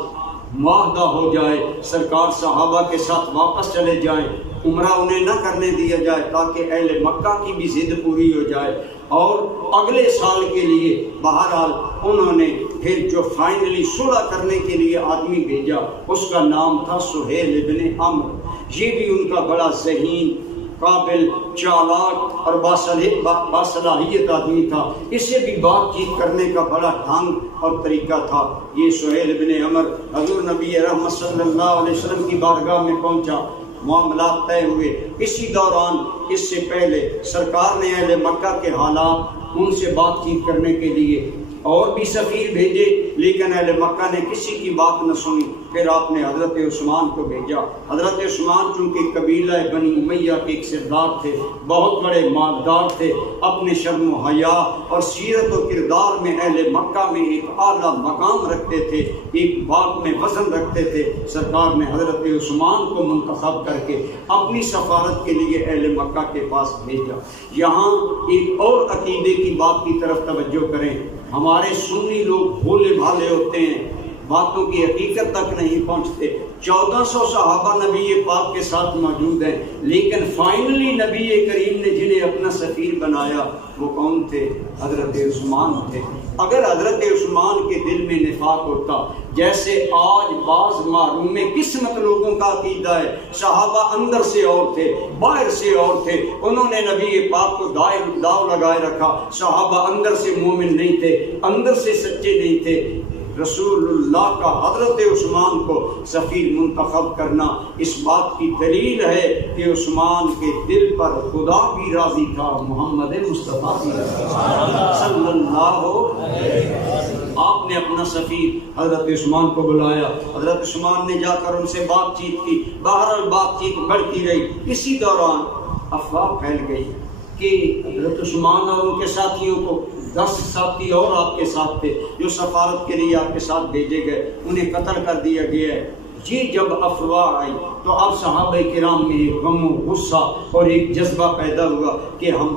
معاہدہ ہو جائے، سرکار صحابہ کے ساتھ واپس چلے جائیں، عمرہ انہیں نہ کرنے دیا جائے تاکہ اہل مکہ کی بھی ضد پوری ہو جائے، اور اگلے سال کے لیے بہرحال انہوں نے پھر جو فائنلی صلح کرنے کے لیے آدمی بھیجا اس کا نام تھا سہیل ابن عمرو۔ یہ بھی ان کا بڑا ذہین، قابل، چالاک اور باصلاحیت آدمی تھا، اسے بھی بات چیت کرنے کا بڑا ڈھنگ اور طریقہ تھا۔ یہ سہیل ابن عمرو حضور نبی رحمت صلی اللہ علیہ وسلم کی بارگاہ میں پہنچا، معاملات طے ہوئے۔ اسی دوران اس سے پہلے سرکار نے اہل مکہ کے حالات ان سے بات چیت کرنے کے لیے اور بھی سفیر بھیجے، لیکن اہل مکہ نے کسی کی بات نہ سنی۔ پھر آپ نے حضرت عثمان کو بھیجا۔ حضرت عثمان چونکہ قبیلہ بنی امیہ کے ایک سردار تھے، بہت بڑے مالدار تھے، اپنے شرم و حیا اور سیرت و کردار میں اہل مکہ میں ایک اعلیٰ مقام رکھتے تھے، ایک بات میں وزن رکھتے تھے۔ سرکار نے حضرت عثمان کو منتخب کر کے اپنی سفارت کے لیے اہل مکہ کے پاس بھیجا۔ یہاں ایک اور عقیدے کی بات کی طرف توجہ کریں۔ ہمارے سنی لوگ بھولے بھالے ہوتے ہیں، باتوں کی حقیقت تک نہیں پہنچتے۔ 1400 صحابہ نبی پاک کے ساتھ موجود ہیں، لیکن فائنلی نبی کریم نے جنہیں اپنا سفیر بنایا وہ کون تھے؟ حضرت عثمان تھے۔ اگر حضرت عثمان کے دل میں نفاق ہوتا، جیسے آج بعض معروم قسمت لوگوں کا عقیدہ ہے، صحابہ اندر سے اور تھے باہر سے اور تھے، انہوں نے نبی پاک کو داؤ لگائے رکھا، صحابہ اندر سے مومن نہیں تھے، اندر سے سچے نہیں تھے۔ رسول اللہ کا حضرت عثمان کو سفیر منتخب کرنا اس بات کی دلیل ہے کہ عثمان کے دل پر خدا بھی راضی تھا، محمد مصطفیٰ بھی صلی اللہ آپ نے اپنا سفیر حضرت عثمان کو بلایا۔ حضرت عثمان نے جا کر ان سے بات چیت کی، بہرحال بات چیت بڑھتی رہی۔ اسی دوران افواہ پھیل گئی کہ حضرت عثمان اور ان کے ساتھیوں کو 10 ساتھی اور آپ کے ساتھ تھے جو سفارت کے لیے آپ کے ساتھ بھیجے گئے، انہیں قتل کر دیا گیا ہے۔ یہ جب افواہ آئی تو اب صحابہ کرام میں ایک غم و غصہ اور ایک جذبہ پیدا ہوا کہ ہم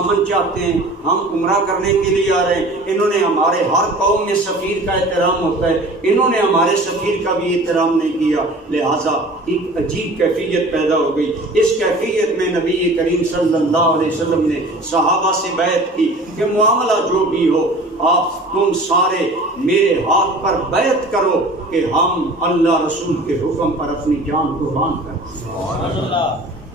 امن چاہتے ہیں، ہم عمرہ کرنے کے لیے آ رہے ہیں، انہوں نے ہمارے ہر قوم میں سفیر کا احترام ہوتا ہے، انہوں نے ہمارے سفیر کا بھی احترام نہیں کیا، لہٰذا ایک عجیب کیفیت پیدا ہو گئی۔ اس کیفیت میں نبی کریم صلی اللہ علیہ وسلم نے صحابہ سے بیعت کی کہ معاملہ جو بھی ہو آپ تم سارے میرے ہاتھ پر بیعت کرو کہ ہم اللہ رسول کے حکم پر اپنی جان قربان کریں۔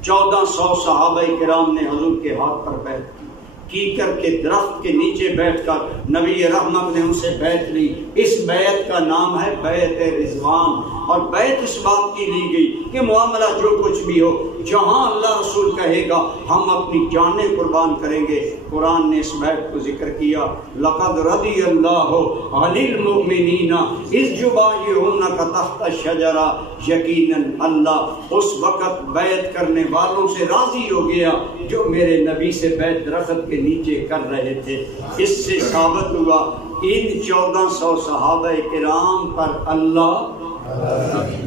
1400 صحابہ کرام نے حضور کے ہاتھ پر بیعت کی، کیکر کے درخت کے نیچے بیٹھ کر نبی رحمت نے ان سے بیعت لی۔ اس بیعت کا نام ہے بیعت رضوان، اور بیعت اس بات کی لی گئی کہ معاملہ جو کچھ بھی ہو، جہاں اللہ رسول کہے گا ہم اپنی جانیں قربان کریں گے۔ قرآن نے اس بیعت کو ذکر کیا، لقد رضی اللہ عن المؤمنین اذ یبایعونک تحت الشجرہ، یقیناً اللہ اس وقت بیعت کرنے والوں سے راضی ہو گیا جو میرے نبی سے بیعت درخت کے نیچے کر رہے تھے۔ اس سے ثابت ہوا ان 1400 صحابہ کرام پر اللہ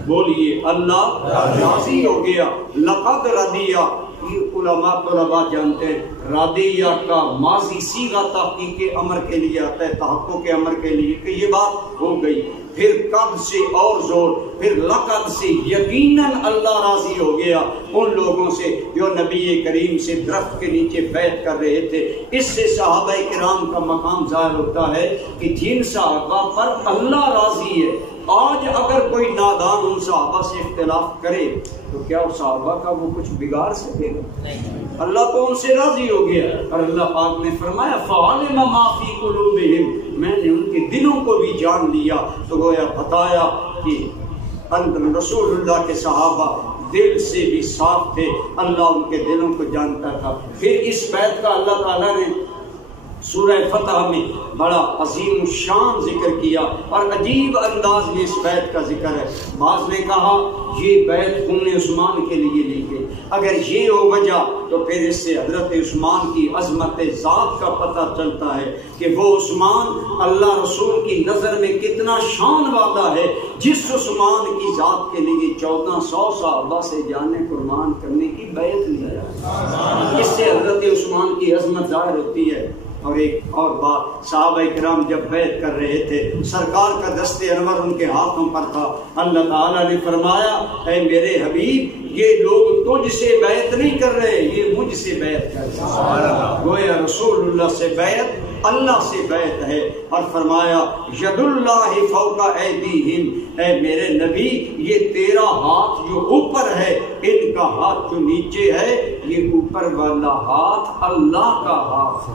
بولیے اللہ راضی ہو گیا۔ لقد رضیہ، یہ علماء طلباء جانتے ہیں رضیہ کا ماضی صیغہ تحقیق امر کے لیے آتا ہے، تحقق امر کے لیے، کہ یہ بات ہو گئی۔ پھر قد سے اور زور، پھر لقد سے یقیناً اللہ راضی ہو گیا ان لوگوں سے جو نبی کریم سے درخت کے نیچے بیعت کر رہے تھے۔ اس سے صحابہ کرام کا مقام ظاہر ہوتا ہے کہ جن صحابہ پر اللہ راضی ہے، آج اگر کوئی نادان ان صحابہ سے اختلاف کرے تو کیا اس صحابہ کا وہ کچھ بگاڑ سکے گا؟ اللہ تو ان سے راضی ہو گیا، اور اللہ پاک نے فرمایا فَعَلِمَ مَا فِي قُلُوبِهِمْ، میں نے ان کے دلوں کو بھی جان لیا۔ تو گویا بتایا کہ رسول اللہ کے صحابہ دل سے بھی صاف تھے، اللہ ان کے دلوں کو جانتا تھا۔ پھر اس بیعت کا اللہ تعالیٰ نے سورہ فتح میں بڑا عظیم شان ذکر کیا اور عجیب انداز میں اس بیعت کا ذکر ہے. بعض نے کہا یہ بیعت خون عثمان کے لیے لی گئی. اگر یہ ہو وجہ تو پھر اس سے حضرت عثمان کی عظمت ذات کا پتہ چلتا ہے کہ وہ عثمان اللہ رسول کی نظر میں کتنا شان والا ہے جس عثمان کی ذات کے لیے 1400 صحابہ سے جانیں قربان کرنے کی بیعت لی جائے. اس سے حضرت عثمان کی عظمت ظاہر ہوتی ہے. اور ایک اور بات، صحابہ کرام جب بیعت کر رہے تھے سرکار کا دست انور ان کے ہاتھوں پر تھا. اللہ تعالیٰ نے فرمایا اے میرے حبیب یہ لوگ تجھ سے بیعت نہیں کر رہے، یہ مجھ سے بیعت کر رہے ہیں. گویا رسول اللہ سے بیعت اللہ سے بیعت ہے. اور فرمایا ید اللہ فوق ایدیہم، اے میرے نبی یہ تیرا ہاتھ جو اوپر ہے ان کا ہاتھ جو نیچے ہے یہ اوپر والا ہاتھ اللہ کا ہاتھ.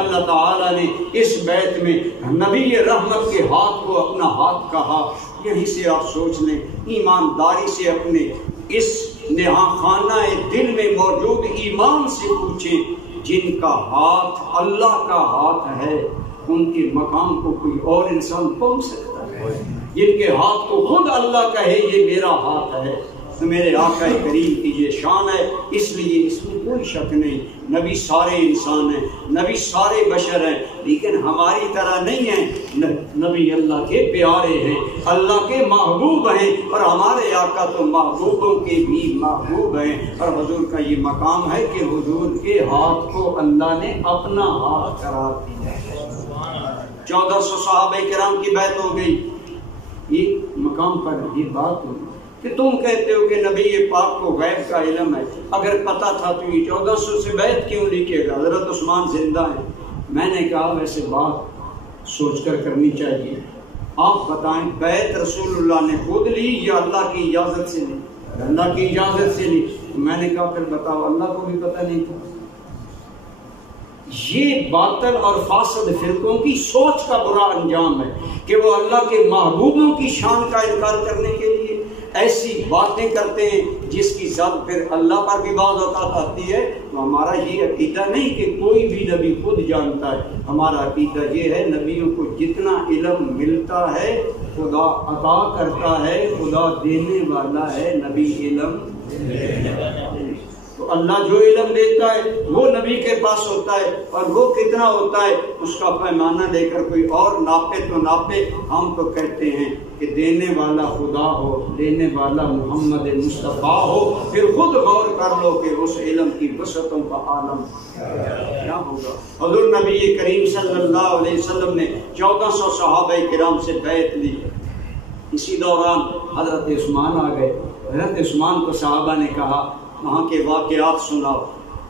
اللہ تعالیٰ نے اس بیعت میں نبی رحمت کے ہاتھ کو اپنا ہاتھ کہا. یہیں سے آپ سوچ لیں، ایمانداری سے اپنے اس نہاں خانہ دل میں موجود ایمان سے پوچھیں جن کا ہاتھ اللہ کا ہاتھ ہے ان کے مقام کو کوئی اور انسان پہنچ سکتا ہے؟ جن کے ہاتھ کو خود اللہ کہے یہ میرا ہاتھ ہے تو میرے آقا کریم کی یہ شان ہے. اس لیے اس میں کوئی شک نہیں، نبی سارے انسان ہیں، نبی سارے بشر ہیں، لیکن ہماری طرح نہیں ہیں. نبی اللہ کے پیارے ہیں، اللہ کے محبوب ہیں، اور ہمارے آقا تو محبوبوں کے بھی محبوب ہیں. اور حضور کا یہ مقام ہے کہ حضور کے ہاتھ کو اللہ نے اپنا ہاتھ قرار دیا ہے. 1400 صحابہ کرام کی بیعت ہو گئی. یہ مقام پر یہ بات ہوئی کہ تم کہتے ہو کہ نبی پاک کو غیب کا علم ہے. اگر پتہ تھا تو یہ 1400 سے بیعت کیوں لکھے گا؟ حضرت عثمان زندہ ہیں. میں نے کہا ویسے بات سوچ کر کرنی چاہیے. آپ بتائیں بیعت رسول اللہ نے خود لی یا اللہ کی اجازت سے لی؟ اللہ کی اجازت سے لی. میں نے کہا پھر بتاؤ اللہ کو بھی پتہ نہیں تھا. یہ باطل اور فاسد فرقوں کی سوچ کا برا انجام ہے کہ وہ اللہ کے محبوبوں کی شان کا انکار کرنے کے لیے ایسی باتیں کرتے ہیں جس کی ذات پھر اللہ پر بھی بعض اوقات آتی ہے. تو ہمارا یہ عقیدہ نہیں کہ کوئی بھی نبی خود جانتا ہے. ہمارا عقیدہ یہ ہے نبیوں کو جتنا علم ملتا ہے خدا عطا کرتا ہے، خدا دینے والا ہے. نبی علم تو اللہ جو علم دیتا ہے وہ نبی کے پاس ہوتا ہے، اور وہ کتنا ہوتا ہے اس کا پیمانہ لے کر کوئی اور ناپے تو ناپے. ہم تو کہتے ہیں کہ دینے والا خدا ہو، دینے والا محمد مصطفیٰ ہو. پھر خود غور کر لو کہ اس علم کی وسعتوں کا عالم کیا ہوگا. حضور نبی کریم صلی اللہ علیہ وسلم نے 1400 صحابہ کرام سے بیعت لی. اسی دوران حضرت عثمان آ گئے. حضرت عثمان کو صحابہ نے کہا وہاں کے واقعات سناؤ،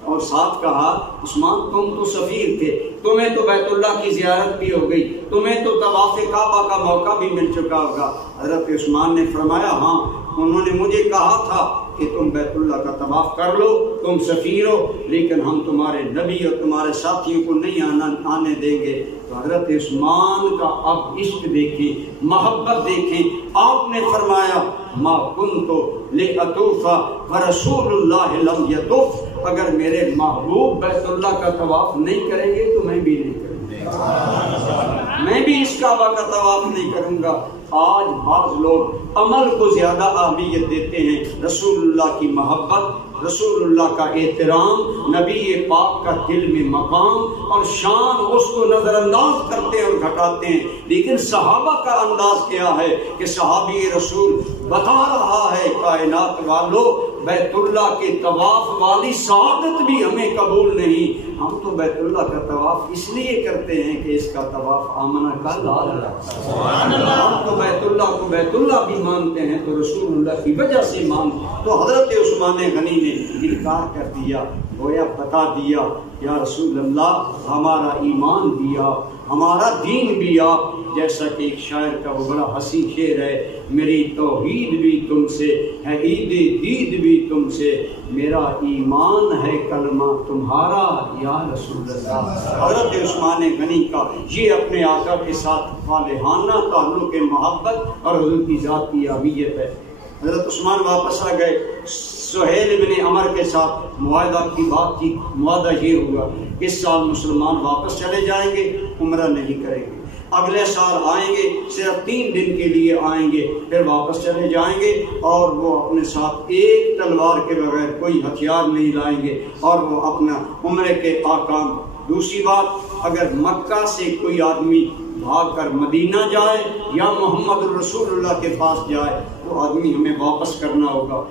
اور ساتھ کہا عثمان تم تو سفیر تھے، تمہیں تو بیت اللہ کی زیارت بھی ہو گئی، تمہیں تو طواف کعبہ کا موقع بھی مل چکا ہوگا. حضرت عثمان نے فرمایا ہاں انہوں نے مجھے کہا تھا کہ تم بیت اللہ کا طواف کر لو، تم سفیر ہو، لیکن ہم تمہارے نبی اور تمہارے ساتھیوں کو نہیں آنے دیں گے. تو حضرت عثمان کا اب عشق دیکھیں، محبت دیکھیں. آپ نے فرمایا ما کنت لأطوف ورسول اللہ لم یطوف، اگر میرے محبوب بیت اللہ کا طواف نہیں کریں گے تو میں بھی نہیں کروں گا، میں بھی اس کعبہ کا طواف نہیں کروں گا. آج بعض لوگ عمل کو زیادہ اہمیت دیتے ہیں، رسول اللہ کی محبت، رسول اللہ کا احترام، نبی پاک کا دل میں مقام اور شان اس کو نظر انداز کرتے اور گھٹاتے ہیں. لیکن صحابہ کا انداز کیا ہے کہ صحابی رسول بتا رہا ہے کائنات والوں بیت اللہ کے طواف والی سعادت بھی ہمیں قبول نہیں. ہم تو بیت اللہ کا طواف اس لیے کرتے ہیں کہ اس کا طواف آمنہ کا لال ہے. ہم تو بیت اللہ بھی مانتے ہیں تو رسول اللہ کی وجہ سے مانتے. تو حضرت عثمان غنی نے انکار کر دیا، گویا بتا دیا یا رسول اللہ ہمارا ایمان بھی آپ، ہمارا دین بھی آپ. جیسا کہ ایک شاعر کا وہ بڑا حسین شعر ہے، میری توحید بھی تم سے ہے، عید دید بھی تم سے، میرا ایمان ہے کلمہ تمہارا یا رسول اللہ. حضرت عثمان غنی کا یہ اپنے آقا کے ساتھ صالحانہ تعلق محبت اور حضور کی ذات کی اہمیت ہے. حضرت عثمان واپس آ گئے. سہیل بن عمر کے ساتھ معاہدہ کی بات کی. معاہدہ یہ ہوا اس سال مسلمان واپس چلے جائیں گے، عمرہ نہیں کریں گے، اگلے سال آئیں گے صرف 3 دن کے لیے آئیں گے، پھر واپس چلے جائیں گے، اور وہ اپنے ساتھ ایک تلوار کے بغیر کوئی ہتھیار نہیں لائیں گے، اور وہ اپنا عمرے کے احکام۔ دوسری بات، اگر مکہ سے کوئی آدمی بھاگ کر مدینہ جائے یا محمد الرسول اللہ کے پاس جائے، وہ آدمی ہمیں واپس کرنا ہوگا۔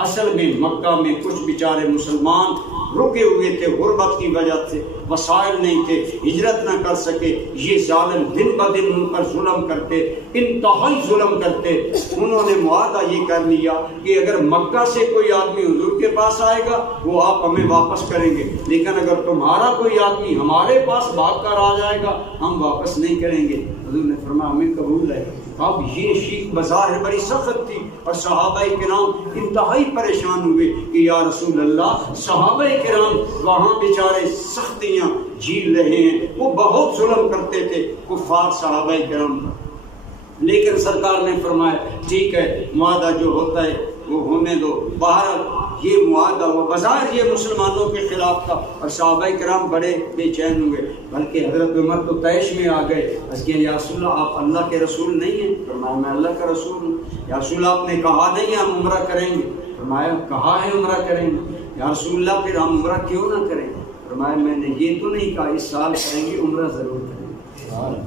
اصل میں مکہ میں کچھ بیچارے مسلمان رکے ہوئے تھے، غربت کی وجہ سے وسائل نہیں تھے، ہجرت نہ کر سکے، یہ ظالم دن بدن ان پر ظلم کرتے، انتہائی ظلم کرتے۔ انہوں نے معاہدہ یہ کر لیا کہ اگر مکہ سے کوئی آدمی حضور کے پاس آئے گا وہ آپ ہمیں واپس کریں گے، لیکن اگر تمہارا کوئی آدمی ہمارے پاس بھاگ کر آ جائے گا ہم واپس نہیں کریں گے۔ حضور نے فرمایا ہمیں قبول ہے۔ اب یہ شیخ بظاہر بڑی سخت تھی، اور صحابہ کرام انتہائی پریشان ہوئے کہ یا رسول اللہ، صحابہ کرام وہاں بیچارے سختیاں جھیل رہے ہیں، وہ بہت ظلم کرتے تھے کفار صحابہ کرام پر، لیکن سرکار نے فرمایا ٹھیک ہے، معاہدہ جو ہوتا ہے وہ ہونے دو۔ باہر یہ معاہدہ ہوا، بظاہر یہ مسلمانوں کے خلاف تھا، اور صحابہ کرام بڑے بے چین ہوئے، بلکہ حضرت عمر تو طیش میں آ گئے، اس کے یا رسول اللہ آپ اللہ کے رسول نہیں ہیں؟ فرمایا میں اللہ کا رسول ہوں۔ یا رسول اللہ آپ نے کہا نہیں ہم عمرہ کریں گے؟ فرمایا کہا ہے عمرہ کریں گے۔ یا رسول اللہ پھر ہم عمرہ کیوں نہ کریں؟ فرمایا میں نے یہ تو نہیں کہا اس سال کریں گے، عمرہ ضرور کریں گے۔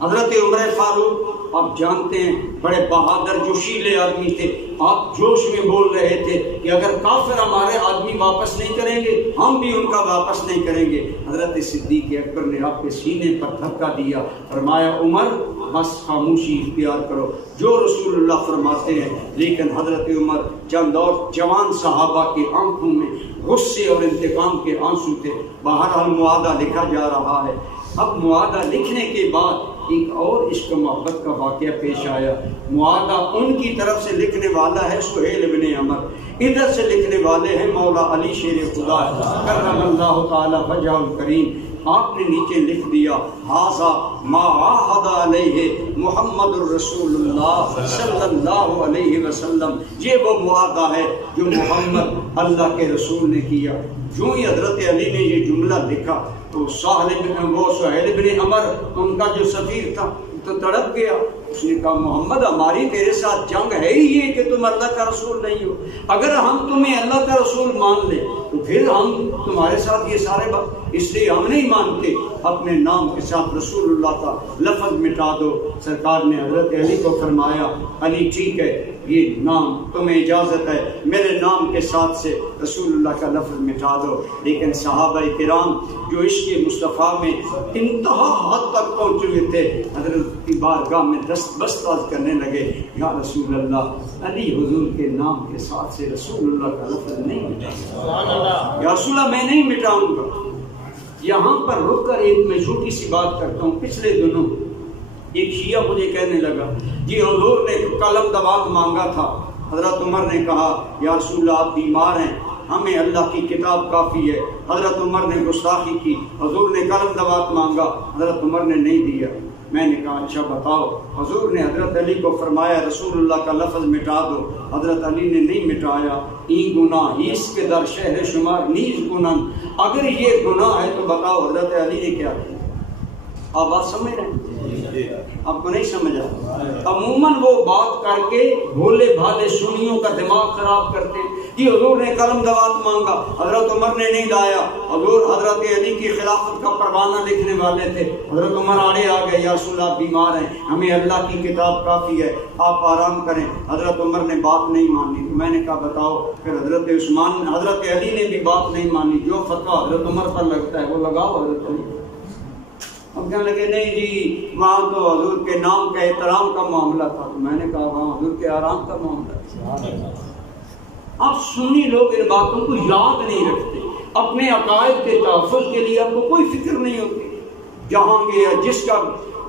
حضرت عمر فاروق آپ جانتے ہیں بڑے بہادر جوشیلے آدمی تھے، آپ جوش میں بول رہے تھے کہ اگر کافر ہمارے آدمی واپس نہیں کریں گے ہم بھی ان کا واپس نہیں کریں گے۔ حضرت صدیق اکبر نے آپ کے سینے پر دھکا دیا، فرمایا عمر بس خاموشی اختیار کرو، جو رسول اللہ فرماتے ہیں۔ لیکن حضرت عمر چند اور جوان صحابہ کی آنکھوں میں غصے اور انتقام کے آنسو تھے۔ بہرحال معاہدہ لکھا جا رہا ہے۔ اب معاہدہ لکھنے کے بعد ایک اور عشق و محبت کا واقعہ پیش آیا۔ معاہدہ ان کی طرف سے لکھنے والا ہے سہیل بن عمر، ادھر سے لکھنے والے ہیں مولا علی شیر خدا کرم اللہ تعالی وجہہ الکریم۔ آپ نے نیچے لکھ دیا ھذا ما عاہد علیہ محمد الرسول اللہ صلی اللہ علیہ وسلم، یہ وہ معاہدہ ہے جو محمد اللہ کے رسول نے کیا۔ جو ہی حضرت علی نے یہ جملہ لکھا تو سہیل بن عمر ان کا جو سفیر تھا تو تڑپ گیا۔ اس نے کہا محمد ہماری تیرے ساتھ جنگ ہے ہی یہ کہ تم اللہ کا رسول نہیں ہو، اگر ہم تمہیں اللہ کا رسول مان لیں تو پھر ہم تمہارے ساتھ یہ سارے اس لیے ہم نہیں مانتے، اپنے نام کے ساتھ رسول اللہ کا لفظ مٹا دو۔ سرکار نے حضرت علی کو فرمایا علی ٹھیک ہے، یہ نام تمہیں اجازت ہے، میرے نام کے ساتھ سے رسول اللہ کا لفظ مٹا دو۔ لیکن صحابہ کرام جو عشق مصطفیٰ میں انتہا حد تک پہنچے ہوئے تھے، حضرت کی بارگاہ میں دست بستاز کرنے لگے، یا رسول اللہ علی حضور کے نام کے ساتھ سے رسول اللہ کا لفظ نہیں مٹا، یا رسول اللہ میں نہیں مٹاؤں گا۔ یہاں پر رک کر ایک میں چھوٹی سی بات کرتا ہوں۔ پچھلے دنوں ایک شیعہ مجھے کہنے لگا جی حضور نے قلم دوات مانگا تھا، حضرت عمر نے کہا یا رسول اللہ آپ بیمار ہیں، ہمیں اللہ کی کتاب کافی ہے۔ حضرت عمر نے گستاخی کی، حضور نے قلم دوات مانگا، حضرت عمر نے نہیں دیا۔ میں نے کہا اچھا بتاؤ، حضور نے حضرت علی کو فرمایا رسول اللہ کا لفظ مٹا دو، حضرت علی نے نہیں مٹایا۔ ای گناہ اس کے در شہر شمار نیز گناہ، اگر یہ گناہ ہے تو بتاؤ حضرت علی نے کیا کیا؟ آپ بات سمجھ رہے ہیں؟ آپ کو نہیں سمجھا؟ عموماً وہ بات کر کے بھولے بھالے سنیوں کا دماغ خراب کرتے ہیں کہ حضور نے قلم دوات مانگا، حضرت عمر نے نہیں لایا۔ حضور حضرت علی کی خلافت کا پروانہ لکھنے والے تھے، حضرت عمر آڑے آ گئے، یا رسول اللہ بیمار ہیں، ہمیں اللہ کی کتاب کافی ہے، آپ آرام کریں۔ حضرت عمر نے بات نہیں مانی۔ میں نے کہا بتاؤ، پھر حضرت علی نے بھی بات نہیں مانی، جو فتویٰ حضرت عمر پر لگتا ہے وہ لگاؤ حضرت علی۔ ہم کہنے لگے نہیں جی وہاں تو حضور کے نام کا احترام کا معاملہ تھا۔ تو میں نے کہا وہاں حضور کے آرام کا معاملہ تھا۔ آپ سنی لوگ ان باتوں کو یاد نہیں رکھتے، اپنے عقائد کے تحفظ کے لیے آپ کو کوئی فکر نہیں ہوتی۔ جہاں گیا جس کا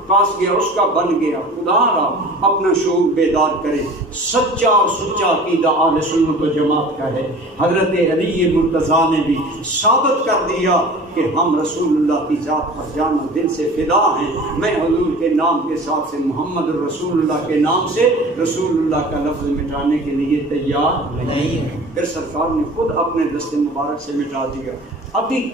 پاس گیا اس کا بن گیا۔ خدا را اپنا شعور بیدار کرے۔ سچا اور سچا عقیدہ اہل سنت و جماعت کا ہے۔ حضرت علی مرتضیٰ نے بھی ثابت کر دیا کہ ہم رسول اللہ کی ذات پر جان و دل سے فدا ہیں۔ میں حضور کے نام کے ساتھ سے محمد رسول اللہ کے نام سے رسول اللہ کا لفظ مٹانے کے لیے تیار نہیں ہے۔ پھر سرکار نے خود اپنے دست مبارک سے مٹا دیا۔ ابھی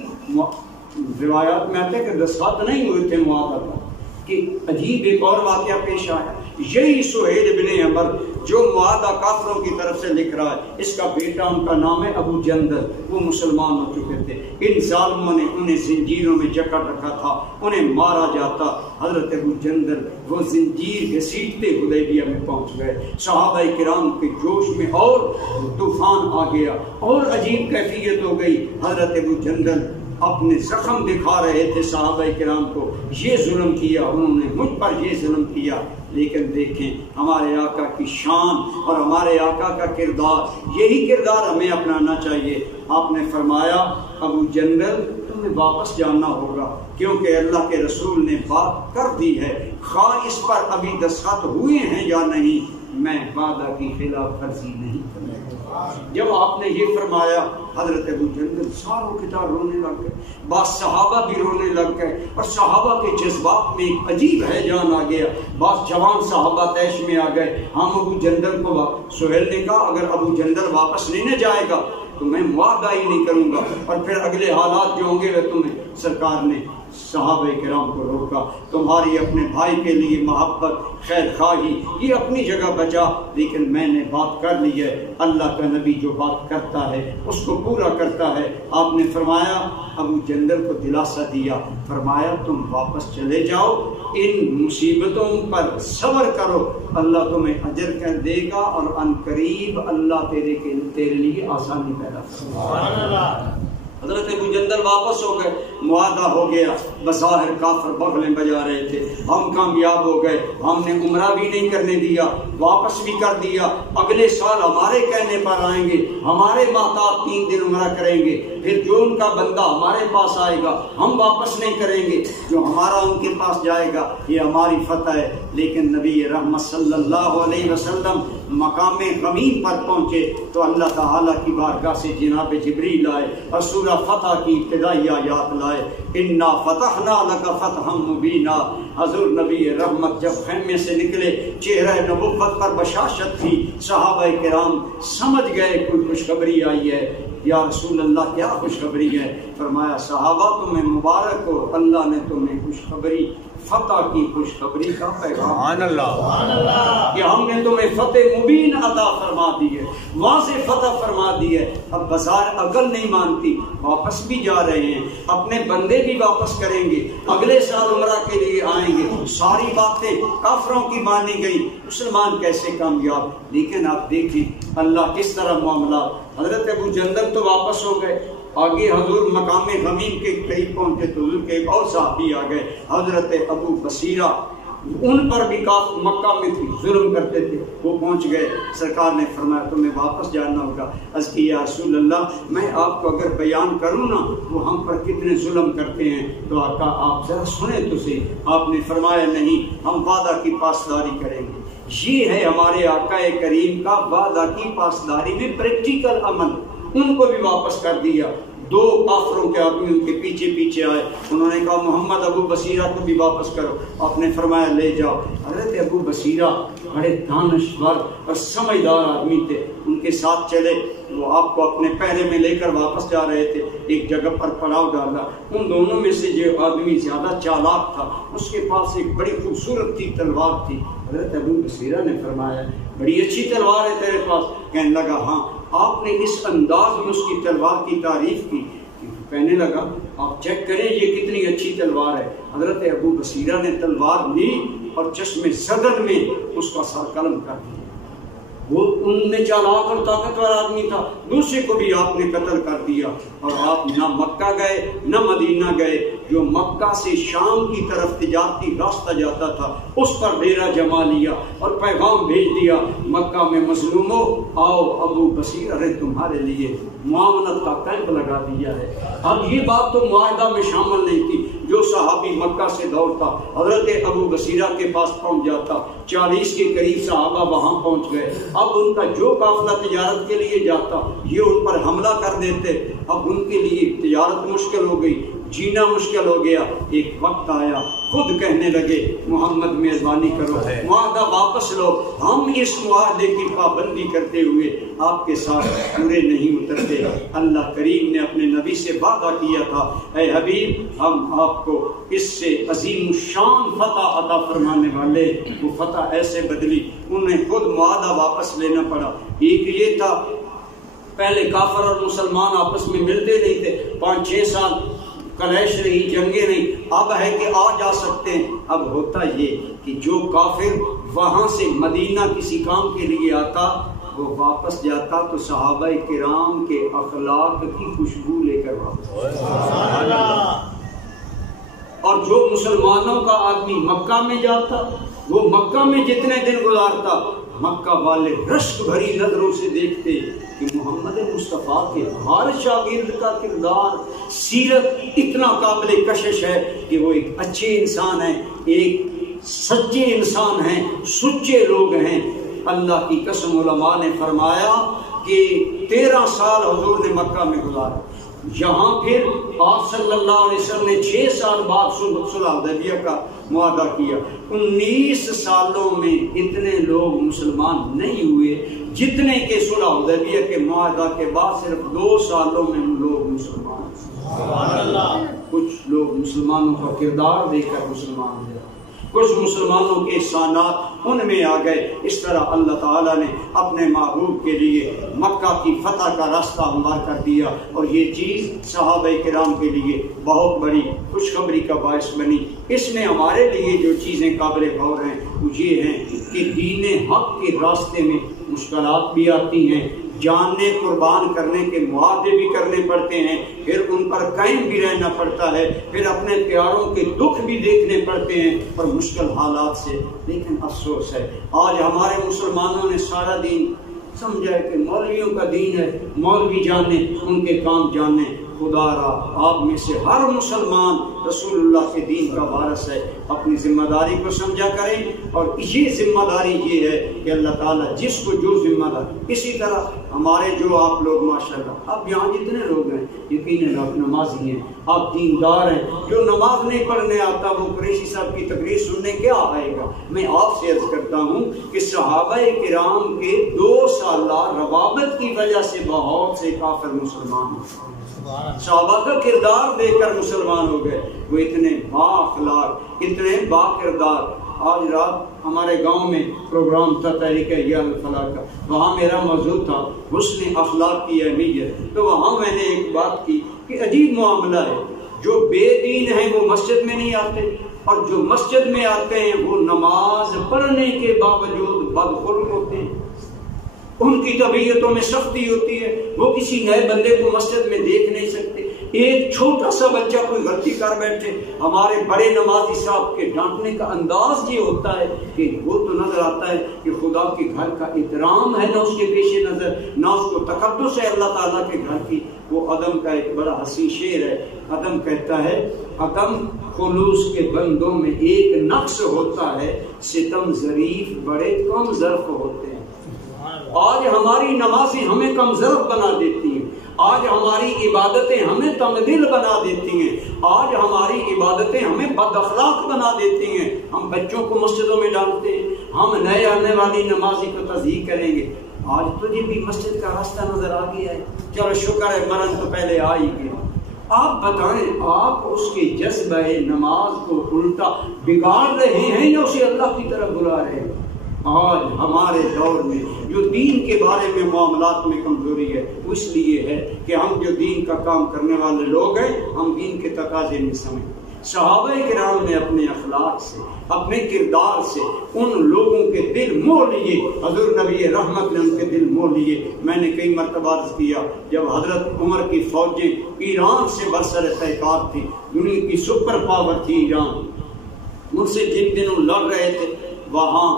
روایات میں آتا ہے کہ 10 سال نہیں ہوئے تھے معاہدہ کا کہ عجیب ایک اور واقعہ پیش آیا. یہی سہیل ابن عمر جو معاہدہ کافروں کی طرف سے لکھ رہا ہے، اس کا بیٹا ان کا نام ہے ابو جندل، وہ مسلمان ہو چکے تھے. ان ظالموں نے انہیں زنجیروں میں جکڑ رکھا تھا، انہیں مارا جاتا. حضرت ابو جندل وہ زنجیر گھسیٹتے حدیبیہ میں پہنچ گئے. صحابہ کرام کے جوش میں اور طوفان آ گیا اور عجیب کیفیت ہو گئی. حضرت ابو جندل اپنے زخم دکھا رہے تھے صحابہ کرام کو، یہ ظلم کیا انہوں نے، مجھ پر یہ ظلم کیا. لیکن دیکھیں ہمارے آقا کی شان اور ہمارے آقا کا کردار، یہی کردار ہمیں اپنانا چاہیے. آپ نے فرمایا ابو جندل تمہیں واپس جانا ہوگا، کیونکہ اللہ کے رسول نے بات کر دی ہے، خواہ اس پر ابھی دستخط ہوئے ہیں یا نہیں، میں وعدہ کی خلاف ورزی نہیں کروں گا. جب آپ نے یہ فرمایا حضرت ابو جندل ساروں کی طرح رونے لگ گئے، بعض صحابہ بھی رونے لگ گئے اور صحابہ کے جذبات میں ایک عجیب ہیجان آ گیا. بعض جوان صحابہ طیش میں آ گئے. ہم ابو جندل کو، سہیل نے کہا اگر ابو جندل واپس نہیں نہ جائے گا تو میں معاہدہ ہی نہیں کروں گا، اور پھر اگلے حالات جو ہوں گے وہ تمہیں. سرکار نے صحابہ کرام کو روکا، تمہاری اپنے بھائی کے لیے محبت خیر خواہی یہ اپنی جگہ بچا، لیکن میں نے بات کر لی ہے، اللہ کا نبی جو بات کرتا ہے اس کو پورا کرتا ہے. آپ نے فرمایا ابو جندل کو دلاسا دیا، فرمایا تم واپس چلے جاؤ، ان مصیبتوں پر صبر کرو، اللہ تمہیں اجر کر دے گا اور ان قریب اللہ تیرے لیے آسانی پیدا کرے گا. حضرت ابو جندل واپس ہو گئے، معاہدہ ہو گیا. بظاہر کافر بغلیں بجا رہے تھے، ہم کامیاب ہو گئے، ہم نے عمرہ بھی نہیں کرنے دیا، واپس بھی کر دیا. اگلے سال ہمارے کہنے پر آئیں گے، ہمارے محتاط 3 دن عمرہ کریں گے، پھر جو ان کا بندہ ہمارے پاس آئے گا ہم واپس نہیں کریں گے، جو ہمارا ان کے پاس جائے گا یہ ہماری فتح ہے. لیکن نبی رحمت صلی اللہ علیہ وسلم مقام غمیم پر پہنچے تو اللہ تعالیٰ کی بارگاہ سے جناب جبریل آئے اور سورہ فتح کی ابتدائی آیات لائے. انا فتحنا لک فتحا مبینا. حضور نبی رحمت جب خیمے سے نکلے چہرہ نبوت پر بشاشت تھی. صحابہ کرام سمجھ گئے کوئی خوشخبری آئی ہے. یا رسول اللہ کیا خوشخبری ہے؟ فرمایا صحابہ تمہیں مبارک ہو، اللہ نے تمہیں خوشخبری فتح کی خوشخبری کا پیغام کہ ہم نے تمہیں فتح مبین عطا فرما دی ہے، واضح فتح فرما دی ہے. اب بازار عقل نہیں مانتی، واپس بھی جا رہے ہیں، اپنے بندے بھی واپس کریں گے، اگلے سال عمرہ کے لیے آئیں گے. ساری باتیں کافروں کی مانی گئی، مسلمان کیسے کامیاب. لیکن آپ دیکھیں اللہ کس طرح معاملات. حضرت ابو جندل تو واپس ہو گئے، آگے حضور مقام غمیم کے قریب پہنچے تو حضور کے ایک اور صحابی آ گئے حضرت ابو بصیرہ، ان پر بھی مکہ میں ظلم کرتے تھے، وہ پہنچ گئے. سرکار نے فرمایا تمہیں واپس جانا ہوگا. عرض کی یا رسول اللہ میں آپ کو اگر بیان کروں نا وہ ہم پر کتنے ظلم کرتے ہیں تو آقا آپ ذرا سنیں تو صحیح. آپ نے فرمایا نہیں، ہم وعدہ کی پاسداری کریں گے. یہ ہے ہمارے آقا کریم کا وعدہ کی پاسداری میں پریکٹیکل عمل. ان کو بھی واپس کر دیا. 2 کافروں کے آدمی ان کے پیچھے پیچھے آئے، انہوں نے کہا محمد ابو بصیرہ کو بھی واپس کرو. آپ نے فرمایا لے جاؤ. حضرت ابو بصیرہ بڑے دانشور اور سمجھدار آدمی تھے، ان کے ساتھ چلے. وہ آپ کو اپنے پہرے میں لے کر واپس جا رہے تھے، ایک جگہ پر پڑاؤ ڈالا. ان دونوں میں سے جو آدمی زیادہ چالاک تھا اس کے پاس ایک بڑی خوبصورت تی تلوار تھی. حضرت ابو بصیرہ نے فرمایا بڑی اچھی تلوار ہے تیرے پاس؟ کہنے لگا ہاں. آپ نے اس انداز میں اس کی تلوار کی تعریف کی، کہنے لگا آپ چیک کریں یہ کتنی اچھی تلوار ہے. حضرت ابو بصیرہ نے تلوار لی اور چشم زدن میں اس کا سر قلم کر دیا. وہ ان میں چالاک اور طاقتور آدمی تھا، دوسرے کو بھی آپ نے قتل کر دیا. اور آپ نہ مکہ گئے نہ مدینہ گئے. جو مکہ سے شام کی طرف تجارتی راستہ جاتا تھا اس پر ڈیرا جما لیا اور پیغام بھیج دیا مکہ میں مظلوموں آؤ ابو بصیرہ نے تمہارے لیے معاونت کا کیمپ لگا دیا ہے. اب یہ بات تو معاہدہ میں شامل نہیں تھی. جو صحابی مکہ سے دوڑتا حضرت ابو بصیرہ کے پاس پہنچ جاتا. 40 کے قریب صحابہ وہاں پہنچ گئے. اب ان کا جو قافلہ تجارت کے لیے جاتا یہ ان پر حملہ کر دیتے. اب ان کے لیے تجارت مشکل ہو گئی، جینا مشکل ہو گیا. ایک وقت آیا خود کہنے لگے محمد مہربانی کرو معاہدہ واپس لو، ہم اس معاہدے کی پابندی کرتے ہوئے آپ کے ساتھ پورے نہیں اترتے۔ اللہ کریم نے اپنے نبی سے وعدہ کیا تھا، اے حبیب ہم آپ کو اس سے عظیم الشان فتح عطا فرمانے والے۔ وہ فتح ایسے بدلی انہیں خود معاہدہ واپس لینا پڑا۔ ایک یہ تھا پہلے کافر اور مسلمان آپس میں ملتے نہیں تھے، 5-6 سال کلیش رہی، جنگیں نہیں، اب ہے کہ آ جا سکتے ہیں۔ اب ہوتا یہ کہ جو کافر وہاں سے مدینہ کسی کام کے لیے آتا وہ واپس جاتا تو صحابہ کرام کے اخلاق کی خوشبو لے کر واپس، اور جو مسلمانوں کا آدمی مکہ میں جاتا وہ مکہ میں جتنے دن گزارتا مکہ والے رشک بھری نظروں سے دیکھتے کہ محمد مصطفیٰ کے ہر شاگرد کا کردار سیرت اتنا قابل کشش ہے کہ وہ ایک اچھے انسان ہیں، ایک سچے انسان ہیں، سچے لوگ ہیں۔ اللہ کی قسم علماء نے فرمایا کہ 13 سال حضور نے مکہ میں گزارے، یہاں پھر آپ صلی اللہ علیہ وسلم نے 6 سال بعد صلح حدیبیہ کا معاہدہ کیا۔ 19 سالوں میں اتنے لوگ مسلمان نہیں ہوئے جتنے کہ صلح حدیبیہ کے معاہدہ کے بعد صرف 2 سالوں میں لوگ مسلمان ہوئے۔ کچھ لوگ مسلمانوں کا کردار دیکھ کر مسلمان ہوئے، کچھ مسلمانوں کے احسانات ان میں آ گئے۔ اس طرح اللہ تعالیٰ نے اپنے محبوب کے لیے مکہ کی فتح کا راستہ ہموار کر دیا، اور یہ چیز صحابہ کرام کے لیے بہت بڑی خوشخبری کا باعث بنی۔ اس میں ہمارے لیے جو چیزیں قابل غور ہیں وہ یہ ہیں کہ دین حق کے راستے میں مشکلات بھی آتی ہیں، جاننے قربان کرنے کے معاہدے بھی کرنے پڑتے ہیں، پھر ان پر قائم بھی رہنا پڑتا ہے، پھر اپنے پیاروں کے دکھ بھی دیکھنے پڑتے ہیں اور مشکل حالات سے۔ لیکن افسوس ہے آج ہمارے مسلمانوں نے سارا دین سمجھا ہے کہ مولویوں کا دین ہے، مولوی جانے، ان کے کام جانے۔ خدا را آپ میں سے ہر مسلمان رسول اللہ کے دین کا وارث ہے، اپنی ذمہ داری کو سمجھا کریں، اور یہ ذمہ داری یہ ہے کہ اللہ تعالیٰ جس کو جو ذمہ داری، اسی طرح ہمارے جو آپ لوگ ماشاءاللہ اب یہاں جتنے لوگ ہیں یقیناً آپ نمازی ہیں، آپ دیندار ہیں، جو نماز نہیں پڑھنے آتا وہ قریشی صاحب کی تقریر سننے کیا آئے گا؟ میں آپ سے عرض کرتا ہوں کہ صحابہ کرام کے 2 سالہ روابط کی وجہ سے بہت سے کافر مسلمان ہیں، صحابہ کا کردار دیکھ کر مسلمان ہو گئے، وہ اتنے با اخلاق، اتنے با کردار۔ آج رات ہمارے گاؤں میں پروگرام تھا تحریک حیہ الفلاح کا، وہاں میرا موضوع تھا حسن اخلاق کی اہمیت۔ تو وہاں میں نے ایک بات کی کہ عجیب معاملہ ہے، جو بے دین ہیں وہ مسجد میں نہیں آتے، اور جو مسجد میں آتے ہیں وہ نماز پڑھنے کے باوجود بدخلق ہوتے ہیں، ان کی طبیعتوں میں سختی ہوتی ہے، وہ کسی نئے بندے کو مسجد میں دیکھ نہیں سکتے۔ ایک چھوٹا سا بچہ کوئی غلطی کر بیٹھے، ہمارے بڑے نمازی صاحب کے ڈانٹنے کا انداز یہ ہوتا ہے کہ وہ تو نظر آتا ہے کہ خدا کے گھر کا احترام ہے نہ اس کے پیش نظر، نہ اس کو تقدس ہے اللہ تعالیٰ کے گھر کی۔ وہ عدم کا ایک بڑا حسین شعر ہے، عدم کہتا ہے عدم خلوص کے بندوں میں ایک نقص ہوتا ہے، ستم ظریف بڑے کم ظرف ہوتے ہیں۔ آج ہماری نمازیں ہمیں کم ظرف بنا دیتی ہیں، آج ہماری عبادتیں ہمیں تمدل بنا دیتی ہیں، آج ہماری عبادتیں ہمیں بد اخلاق بنا دیتی ہیں۔ ہم بچوں کو مسجدوں میں ڈالتے ہیں، ہم نئے آنے والی نمازی کو تذہیق کریں گے، آج تجھے بھی مسجد کا راستہ نظر آ گیا ہے، چلو شکر ہے مرن تو پہلے آ ہی گیا۔ آپ بتائیں آپ اس کے جذبہ نماز کو الٹا بگاڑ رہے ہیں یا اسے اللہ کی طرف بلا رہے ہیں؟ آج ہمارے دور میں جو دین کے بارے میں معاملات میں کمزوری ہے وہ اس لیے ہے کہ ہم جو دین کا کام کرنے والے لوگ ہیں ہم دین کے تقاضے نہیں سمجھتے۔ صحابہ کرام نے اپنے اخلاق سے، اپنے کردار سے ان لوگوں کے دل موہ لیے، حضور نبی رحمت نے ان کے دل موہ لیے۔ میں نے کئی مرتبہ عرض کیا جب حضرت عمر کی فوجیں ایران سے برسر تحقیقات تھی، دنیا کی سپر پاور تھی ایران، ان سے جن دنوں لڑ رہے تھے وہاں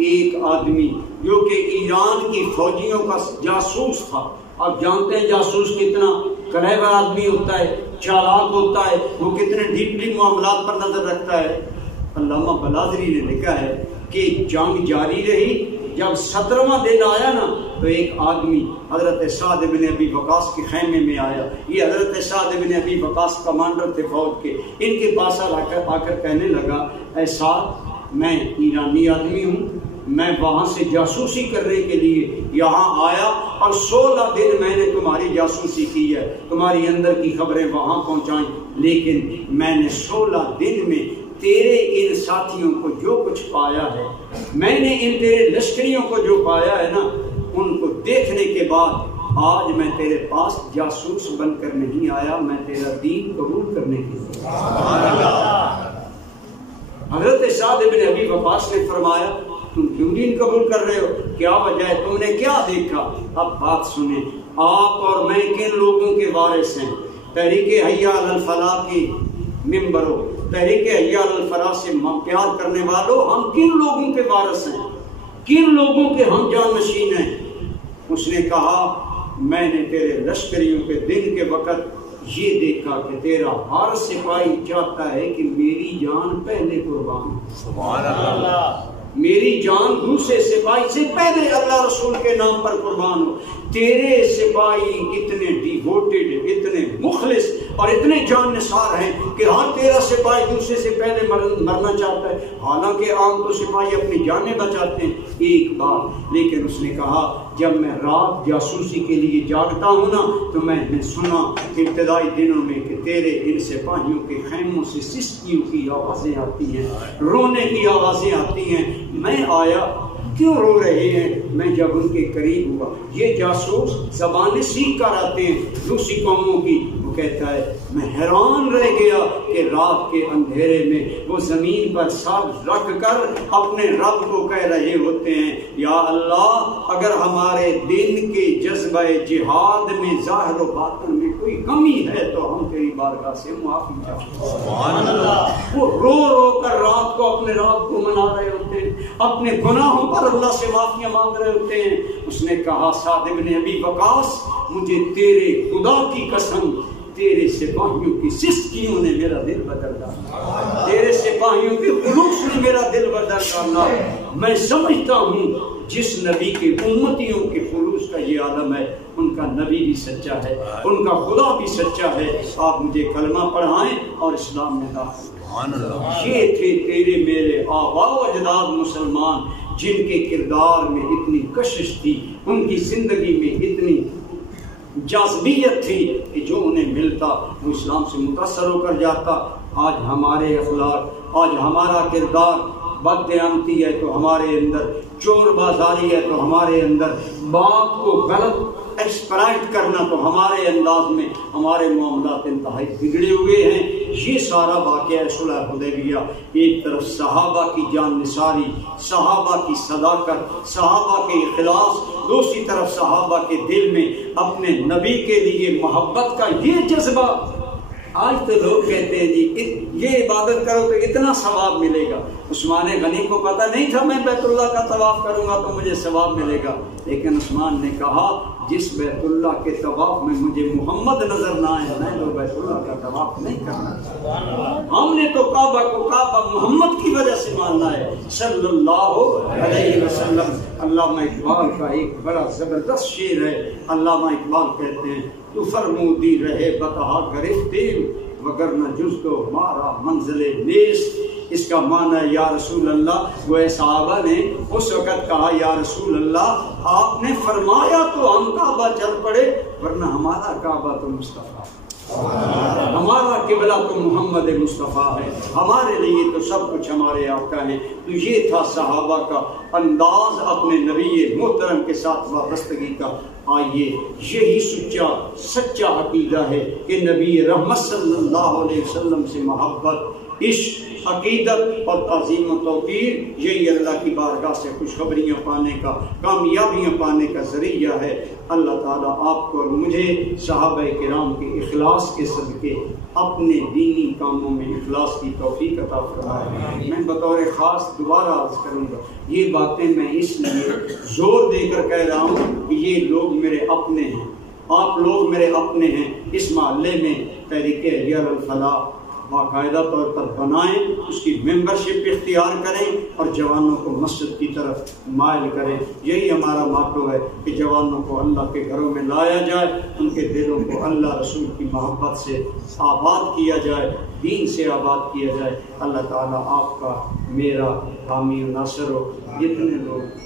ایک آدمی جو کہ ایران کی فوجیوں کا جاسوس تھا، آپ جانتے ہیں جاسوس کتنا کلیور آدمی ہوتا ہے، چالاک ہوتا ہے، وہ کتنے ڈیپلی معاملات پر نظر رکھتا ہے۔ علامہ بلادری نے لکھا ہے کہ جنگ جاری رہی، جب 17واں دن آیا نا تو ایک آدمی حضرت سعد بن ابی وقاص کے خیمے میں آیا. یہ حضرت سعد بن ابی وقاص کمانڈر تھے فوج کے. ان کے پاس آ کر کہنے لگا اے سعد میں ایرانی آدمی ہوں, میں وہاں سے جاسوسی کرنے کے لیے یہاں آیا اور 16 دن میں نے تمہاری جاسوسی کی ہے, تمہاری اندر کی خبریں وہاں پہنچائیں, لیکن میں نے 16 دن میں تیرے ان ساتھیوں کو جو کچھ پایا ہے, میں نے ان تیرے لشکریوں کو جو پایا ہے نا, ان کو دیکھنے کے بعد آج میں تیرے پاس جاسوس بن کر نہیں آیا, میں تیرا دین قبول کرنے کے لیے. حضرت سعد بن ابی وقاص نے فرمایا تم کیوں دین قبول کر رہے ہو, کیا وجہ ہے, تم نے کیا دیکھا؟ اب بات سنیں, آپ اور میں کن لوگوں کے وارث ہیں؟ تحریک حی علی الفلاح کی ممبروں, تحریک حی علی الفلاح سے پیار کرنے والوں, ہم کن لوگوں کے وارث ہیں, کن لوگوں کے ہم جانشین ہیں؟ اس نے کہا میں نے تیرے لشکریوں کے دن کے وقت یہ دیکھا کہ تیرا ہر سپاہی چاہتا ہے کہ میری جان پہلے قربان. سبحان اللہ. میری جان دوسرے سپاہی سے پہلے اللہ رسول کے نام پر قربان ہو. تیرے سپاہی اتنے ڈیووٹڈ, اتنے مخلص اور اتنے جان نثار ہیں کہ ہاں تیرا سپاہی دوسرے سے پہلے مرنا چاہتا ہے, حالانکہ عام تو سپاہی اپنی جانیں بچاتے ہیں. ایک بات لیکن اس نے کہا جب میں رات جاسوسی کے لیے جاگتا ہوں نا تو میں نے سنا ابتدائی دنوں میں کہ تیرے ان سپاہیوں کے خیموں سے سسکیوں کی آوازیں آتی ہیں, رونے کی آوازیں آتی ہیں. میں آیا, کیوں رو رہے ہیں؟ میں جب ان کے قریب ہوا, یہ جاسوس زبانیں سیکھ کر آتے ہیں دوسری قوموں کی, وہ کہتا ہے میں حیران رہ گیا کہ رات کے اندھیرے میں وہ زمین پر سر رکھ کر اپنے رب کو کہہ رہے ہوتے ہیں یا اللہ اگر ہمارے دین کے جذبہ جہاد میں ظاہر و باطن میں کوئی کمی ہے تو ہم تیری بارگاہ سے معافی چاہتے ہیں. وہ رو رو کر رات کو اپنے رات کو منا رہے ہوتے ہیں, اپنے گناہوں پر اللہ سے معافیاں مانگ رہے ہوتے ہیں. اس نے کہا سعد بن ابی وقاص مجھے تیرے خدا کی قسم تیرے سپاہیوں کی سستیوں نے میرا دل بدل ڈالا, تیرے سپاہیوں کے خلوص نے میرا دل بدل ڈالا. میں سمجھتا ہوں جس نبی کے امتیوں کے خلوص کا یہ عالم ہے, ان کا نبی بھی سچا ہے, ان کا خدا بھی سچا ہے. آپ مجھے کلمہ پڑھائیں اور اسلام میں داخل. یہ تھے تیرے میرے آبا و اجداد مسلمان جن کے کردار میں اتنی کشش تھی, ان کی زندگی میں اتنی جاذبیت تھی کہ جو انہیں ملتا وہ اسلام سے متاثر ہو کر جاتا. آج ہمارے اخلاق, آج ہمارا کردار بددیانتی ہے تو ہمارے اندر, چور بازاری ہے تو ہمارے اندر, بات کو غلط ایکسپلائٹ کرنا تو ہمارے انداز میں, ہمارے معاملات انتہائی بگڑے ہوئے ہیں. یہ سارا واقعہ صلح حدیبیہ, ایک طرف صحابہ کی جان نثاری, صحابہ کی صداقت, صحابہ کے اخلاص, دوسری طرف صحابہ کے دل میں اپنے نبی کے لیے محبت کا یہ جذبہ. آج تو لوگ کہتے ہیں جی یہ عبادت کرو تو اتنا ثواب ملے گا. عثمان غنی کو پتہ نہیں تھا میں بیت اللہ کا طواف کروں گا تو مجھے ثواب ملے گا, لیکن عثمان نے کہا جس بیت اللہ کے طواف میں مجھے محمد نظر نہ آئے میں تو بیت اللہ کا طواف نہیں کرنا. ہم نے تو کعبہ کو کعبہ محمد کی وجہ سے ماننا ہے صلی اللہ علیہ وسلم. علامہ اقبال کا ایک بڑا زبردست شعر ہے. علامہ اقبال کہتے ہیں تو فرمودی رہے بتہا گرفتے وگرنہ جز تو مارا منزل نیست. اس کا معنی ہے یا رسول اللہ, وہ صحابہ نے اس وقت کہا یا رسول اللہ آپ نے فرمایا تو ہم کعبہ چل پڑے, ورنہ ہمارا کعبہ تو مصطفیٰ, ہمارا قبلہ تو محمد مصطفیٰ ہے, ہمارے لیے تو سب کچھ ہمارے آقا ہیں. تو یہ تھا صحابہ کا انداز اپنے نبی محترم کے ساتھ وابستگی کا. آئیے یہی سچا عقیدہ ہے کہ نبی رحمت صلی اللہ علیہ وسلم سے محبت, عشق, عقیدت اور تعظیم و توقیر, یہی اللہ کی بارگاہ سے خوشخبریاں پانے کا, کامیابیاں پانے کا ذریعہ ہے. اللہ تعالیٰ آپ کو اور مجھے صحابہ کرام کے اخلاص کے صدقے اپنے دینی کاموں میں اخلاص کی توفیق عطا فرمائے. میں بطور خاص دوبارہ عرض کروں گا, یہ باتیں میں اس لیے زور دے کر کہہ رہا ہوں کہ یہ لوگ میرے اپنے ہیں, آپ لوگ میرے اپنے ہیں. اس محلے میں تحریک حی علی الفلاح باقاعدہ طور پر بنائیں، اس کی ممبرشپ اختیار کریں اور جوانوں کو مسجد کی طرف مائل کریں۔ یہی ہمارا ماٹو ہے کہ جوانوں کو اللہ کے گھروں میں لایا جائے، ان کے دلوں کو اللہ رسول کی محبت سے آباد کیا جائے، دین سے آباد کیا جائے۔ اللہ تعالیٰ آپ کا میرا حامی و ناصر ہو۔ جتنے لوگ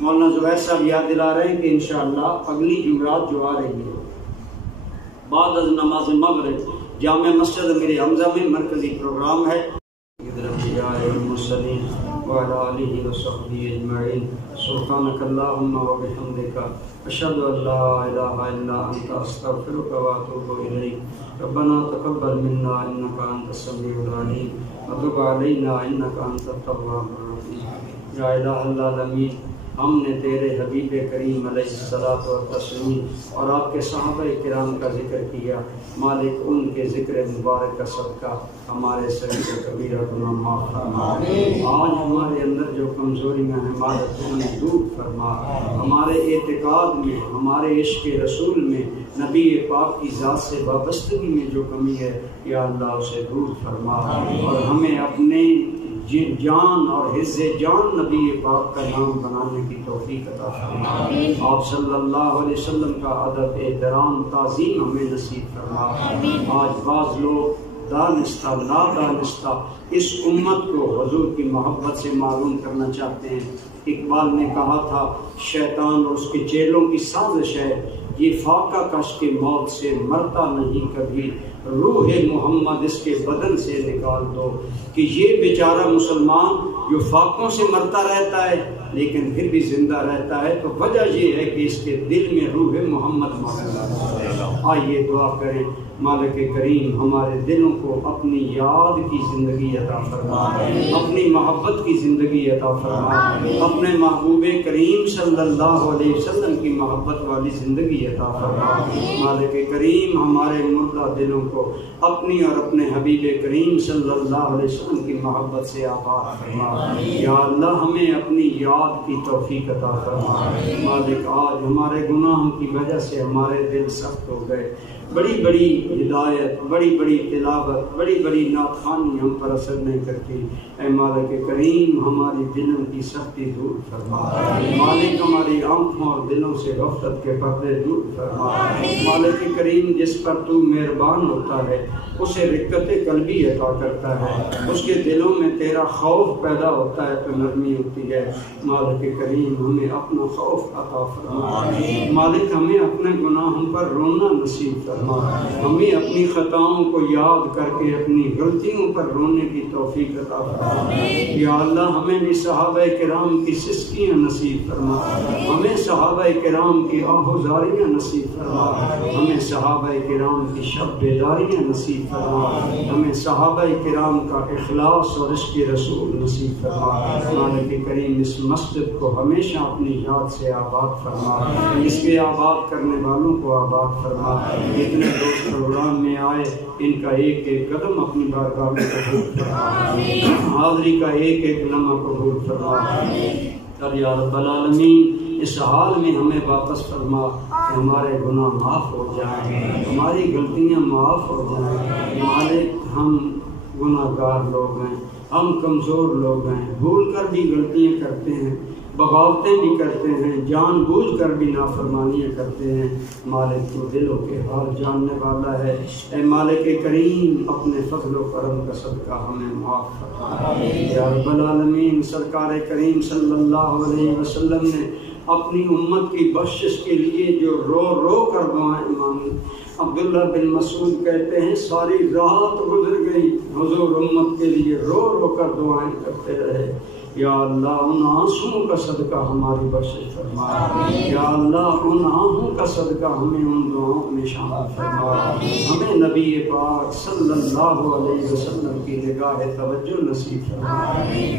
مولانا زبیر صاحب یاد دلا رہے ہیں کہ انشاءاللہ اگلی جمعرات جو آ رہی ہے بعد از نماز مغرب جامع مسجد امیر حمزہ میں مرکزی پروگرام ہے۔ وعلى آله وصحبه أجمعين سبحانك اللهم وبحمدك أشهد أن لا إله إلا أنت أستغفرك وأتوب إليك ربنا تقبل منا إنك أنت السميع العليم وتب علينا إنك أنت التواب الرحيم۔ یا الہ العالمین، ہم نے تیرے حبیب کریم علیہ الصلوۃ والتسلیم اور آپ کے صحابہ کرام کا ذکر کیا، مالک ان کے ذکر مبارک کا صدقہ ہمارے صغیر کبیرہ گناہ معاف فرما۔ آج ہمارے اندر جو کمزوریاں ہیں مالک انہیں دور فرما، ہمارے اعتقاد میں، ہمارے عشق رسول میں، نبی پاک کی ذات سے وابستگی میں جو کمی ہے یا اللہ اسے دور فرما، اور ہمیں اپنے جان اور حص جان نبی پاک کا نام بنانے کی توفیق عطا فرما۔ آپ صلی اللہ علیہ وسلم کا ادب، احترام، تعظیم ہمیں نصیب فرما۔ آج بعض لوگ دانستہ نادانستہ اس امت کو حضور کی محبت سے معلوم کرنا چاہتے ہیں۔ اقبال نے کہا تھا شیطان اور اس کے چیلوں کی سازش ہے، یہ فاقہ کش کے موت سے مرتا نہیں کبھی، روح محمد اس کے بدن سے نکال دو۔ کہ یہ بیچارہ مسلمان جو فاقوں سے مرتا رہتا ہے لیکن پھر بھی زندہ رہتا ہے، تو وجہ یہ ہے کہ اس کے دل میں روح محمد موجود ہے۔ آئیے دعا کریں، مالک کریم ہمارے دلوں کو اپنی یاد کی زندگی عطا فرما، اپنی محبت کی زندگی عطا فرما، اپنے محبوب کریم صلی اللہ علیہ وسلم کی محبت والی زندگی عطا فرما۔ مالک کریم ہمارے مردہ دلوں کو اپنی اور اپنے حبیب کریم صلی اللہ علیہ وسلم کی محبت سے آباد فرما۔ یا اللہ ہمیں اپنی یاد کی توفیق عطا فرما۔ مالک آج ہمارے گناہوں کی وجہ سے ہمارے دل سخت ہو گئے، بڑی بڑی ہدایت، بڑی بڑی تلاوت، بڑی بڑی نعت خوانی ہم پر اثر نہیں کرتی۔ اے مالک کریم ہماری دلوں کی سختی دور فرما، مالک ہماری آنکھوں اور دلوں سے غفلت کے پردے دور فرما۔ مالک کریم جس پر تو مہربان ہوتا ہے اسے رقت قلبی عطا کرتا ہے، اس کے دلوں میں تیرا خوف پیدا ہوتا ہے تو نرمی ہوتی ہے۔ مالک کریم ہمیں اپنا خوف عطا فرما، مالک ہمیں اپنے گناہوں پر رونا نصیب فرما، ہمیں اپنی خطاؤں کو یاد کر کے اپنی غلطیوں پر رونے کی توفیق عطا فرما۔ یا اللہ ہمیں بھی صحابہ کرام کی سسکیاں نصیب فرما، ہمیں صحابہ کرام کی آہوزاریاں نصیب فرما، ہمیں صحابہ کرام کی شب بیداریاں نصیب فرما، ہمیں صحابہ کرام کا اخلاص اور عشق رسول نصیب فرما۔ مالک کریم اس مسجد کو ہمیشہ اپنی یاد سے آباد فرما، اس کے آباد کرنے والوں کو آباد فرما۔ جتنے دوست پروگرام میں آئے ان کا ایک ایک قدم اپنی بارگاہ میں قبول فرما، حاضری کا ایک ایک لمحہ قبول فرما۔ اور یا رب العالمین اس حال میں ہمیں واپس فرما کہ ہمارے گناہ معاف ہو جائیں، ہماری غلطیاں معاف ہو جائیں۔ مالک ہم گناہ گار لوگ ہیں، ہم کمزور لوگ ہیں، بھول کر بھی غلطیاں کرتے ہیں، بغاوتیں بھی کرتے ہیں، جان بوجھ کر بھی نافرمانیاں کرتے ہیں۔ مالک تو دلوں کے حال جاننے والا ہے۔ اے مالک کریم اپنے فضل و کرم کا صدقہ ہمیں معاف فرما۔ یا رب العالمین سرکار کریم صلی اللہ علیہ وسلم نے اپنی امت کی بخشش کے لیے جو رو رو کر دعائیں مانگی، عبداللہ بن مسعود کہتے ہیں ساری رات گزر گئی حضور امت کے لیے رو رو کر دعائیں کرتے رہے۔ یا اللہ ان آنسوؤں کا صدقہ ہماری بخشش فرما، یا اللہ ان آنکھوں کا صدقہ ہمیں ان دعاؤں میں شامل فرما، ہمیں نبی پاک صلی اللہ علیہ وسلم کی نگاہ توجہ نصیب فرما۔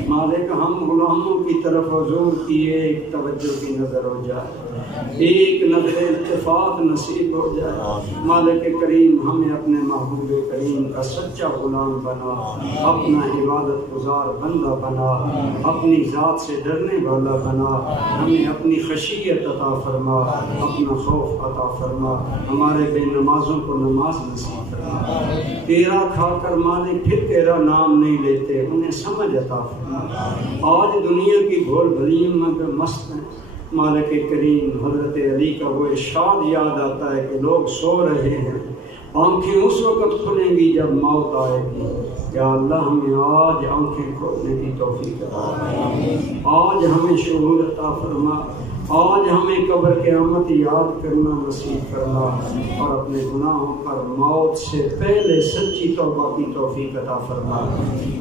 مالک ہم غلاموں کی طرف حضور کی ایک توجہ کی نظر ہو جائے، ایک نظر التفات نصیب ہو جائے۔ مالک کریم ہمیں اپنے محبوب کریم کا سچا غلام بنا، اپنا عبادت گزار بندہ بنا۔ اپنی ذات سے ڈرنے والا بنا، ہمیں اپنی خشیت عطا فرما، اپنا خوف عطا فرما، ہمارے بے نمازوں کو نماز نصیب فرما، تیرا کھا کر مالک پھر تیرا نام نہیں لیتے انہیں سمجھ عطا فرما۔ آج دنیا کی بھول بھلیوں میں مست ہیں، مالک کریم حضرت علی کا وہ ارشاد یاد آتا ہے کہ لوگ سو رہے ہیں، آنکھیں اس وقت کھلیں گی جب موت آئے گی۔ یا اللہ ہمیں آج آنکھیں کھولنے کی توفیق عطا فرما، آج ہمیں شعور عطا فرما، آج ہمیں قبر قیامت یاد کرنا نصیب فرما، اور اپنے گناہوں پر موت سے پہلے سچی توبہ کی توفیق عطا فرما۔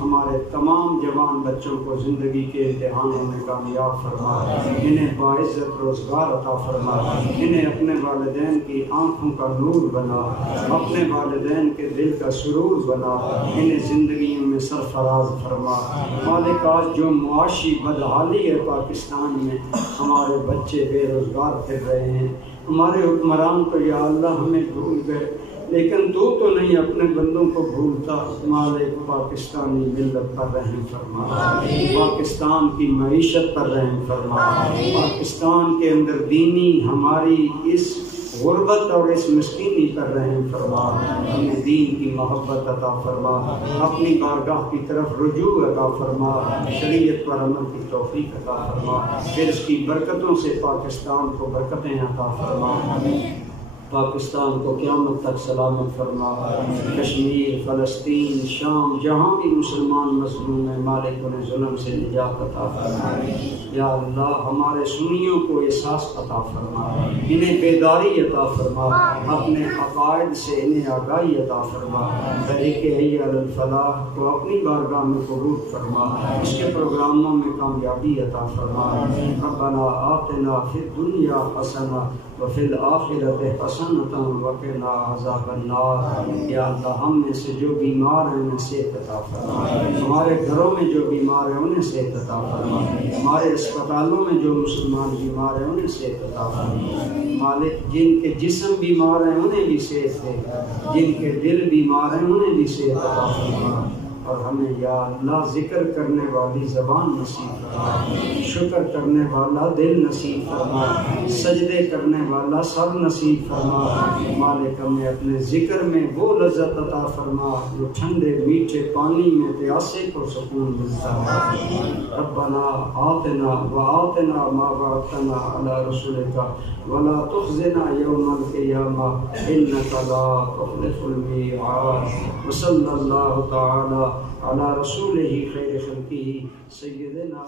ہمارے تمام جوان بچوں کو زندگی کے امتحانوں میں کامیاب فرما، انہیں باعزت روزگار عطا فرما، انہیں اپنے والدین کی آنکھوں کا نور بنا، اپنے والدین کے دل کا سرور بنا، انہیں زندگیوں میں سرفراز فرما۔ مالک آج جو معاشی بدحالی ہے پاکستان میں، ہمارے بچے بے روزگار پھر رہے ہیں، ہمارے حکمران تو یا اللہ ہمیں بھول گئے، لیکن تو نہیں اپنے بندوں کو بھولتا۔ مالک پاکستانی ملت پر رحم فرما، پاکستان کی معیشت پر رحم فرما، پاکستان کے اندر دینی ہماری اس غربت اور اس مسکینی پر رحم فرما، ہمیں دین کی محبت عطا فرما، اپنی بارگاہ کی طرف رجوع عطا فرما، شریعت پر عمل کی توفیق عطا فرما، پھر اس کی برکتوں سے پاکستان کو برکتیں عطا فرما، پاکستان کو قیامت تک سلامت فرما۔ کشمیر، فلسطین، شام جہاں بھی مسلمان مظلوم ہیں، مالک انہیں ظلم سے نجات عطا فرما۔ یا اللہ ہمارے سنیوں کو احساس عطا فرما، انہیں بیداری عطا فرما، اپنے عقائد سے انہیں آگاہی عطا فرما، طریق حی علی الفلاح کو اپنی بارگاہ میں قبول فرما، اس کے پروگراموں میں کامیابی عطا فرما۔ ربنا آتنا فی الدنیا حسنہ وفی الآخرۃ حسنۃ وقنا عذاب النار۔ یا اللہ ہم میں سے جو بیمار ہیں انہیں صحت عطا فرما، ہمارے گھروں میں جو بیمار ہیں انہیں صحت عطا فرما، ہمارے اسپتالوں میں جو مسلمان بیمار ہیں انہیں صحت عطا فرما۔ مالک جن کے جسم بیمار ہیں انہیں بھی صحت دے، جن کے دل بیمار ہیں انہیں بھی صحت عطا فرما، اور ہمیں یا اللہ ذکر کرنے والی زبان نصیب فرما، شکر کرنے والا دل نصیب فرما، سجدے کرنے والا سر نصیب فرما۔ مالک ہمیں اپنے ذکر میں وہ لذت عطا فرما جو ٹھنڈے میٹھے پانی میں پیاسے کو سکون ملتا ہے۔ ربنا آتنا وآتنا ما وعدتنا علی رسولک ولا تخزنا یوم القیامہ انک لا تخلف المیعاد۔ وصلی اللہ تعالی علی رسولہ خیر خلقہ سیدنا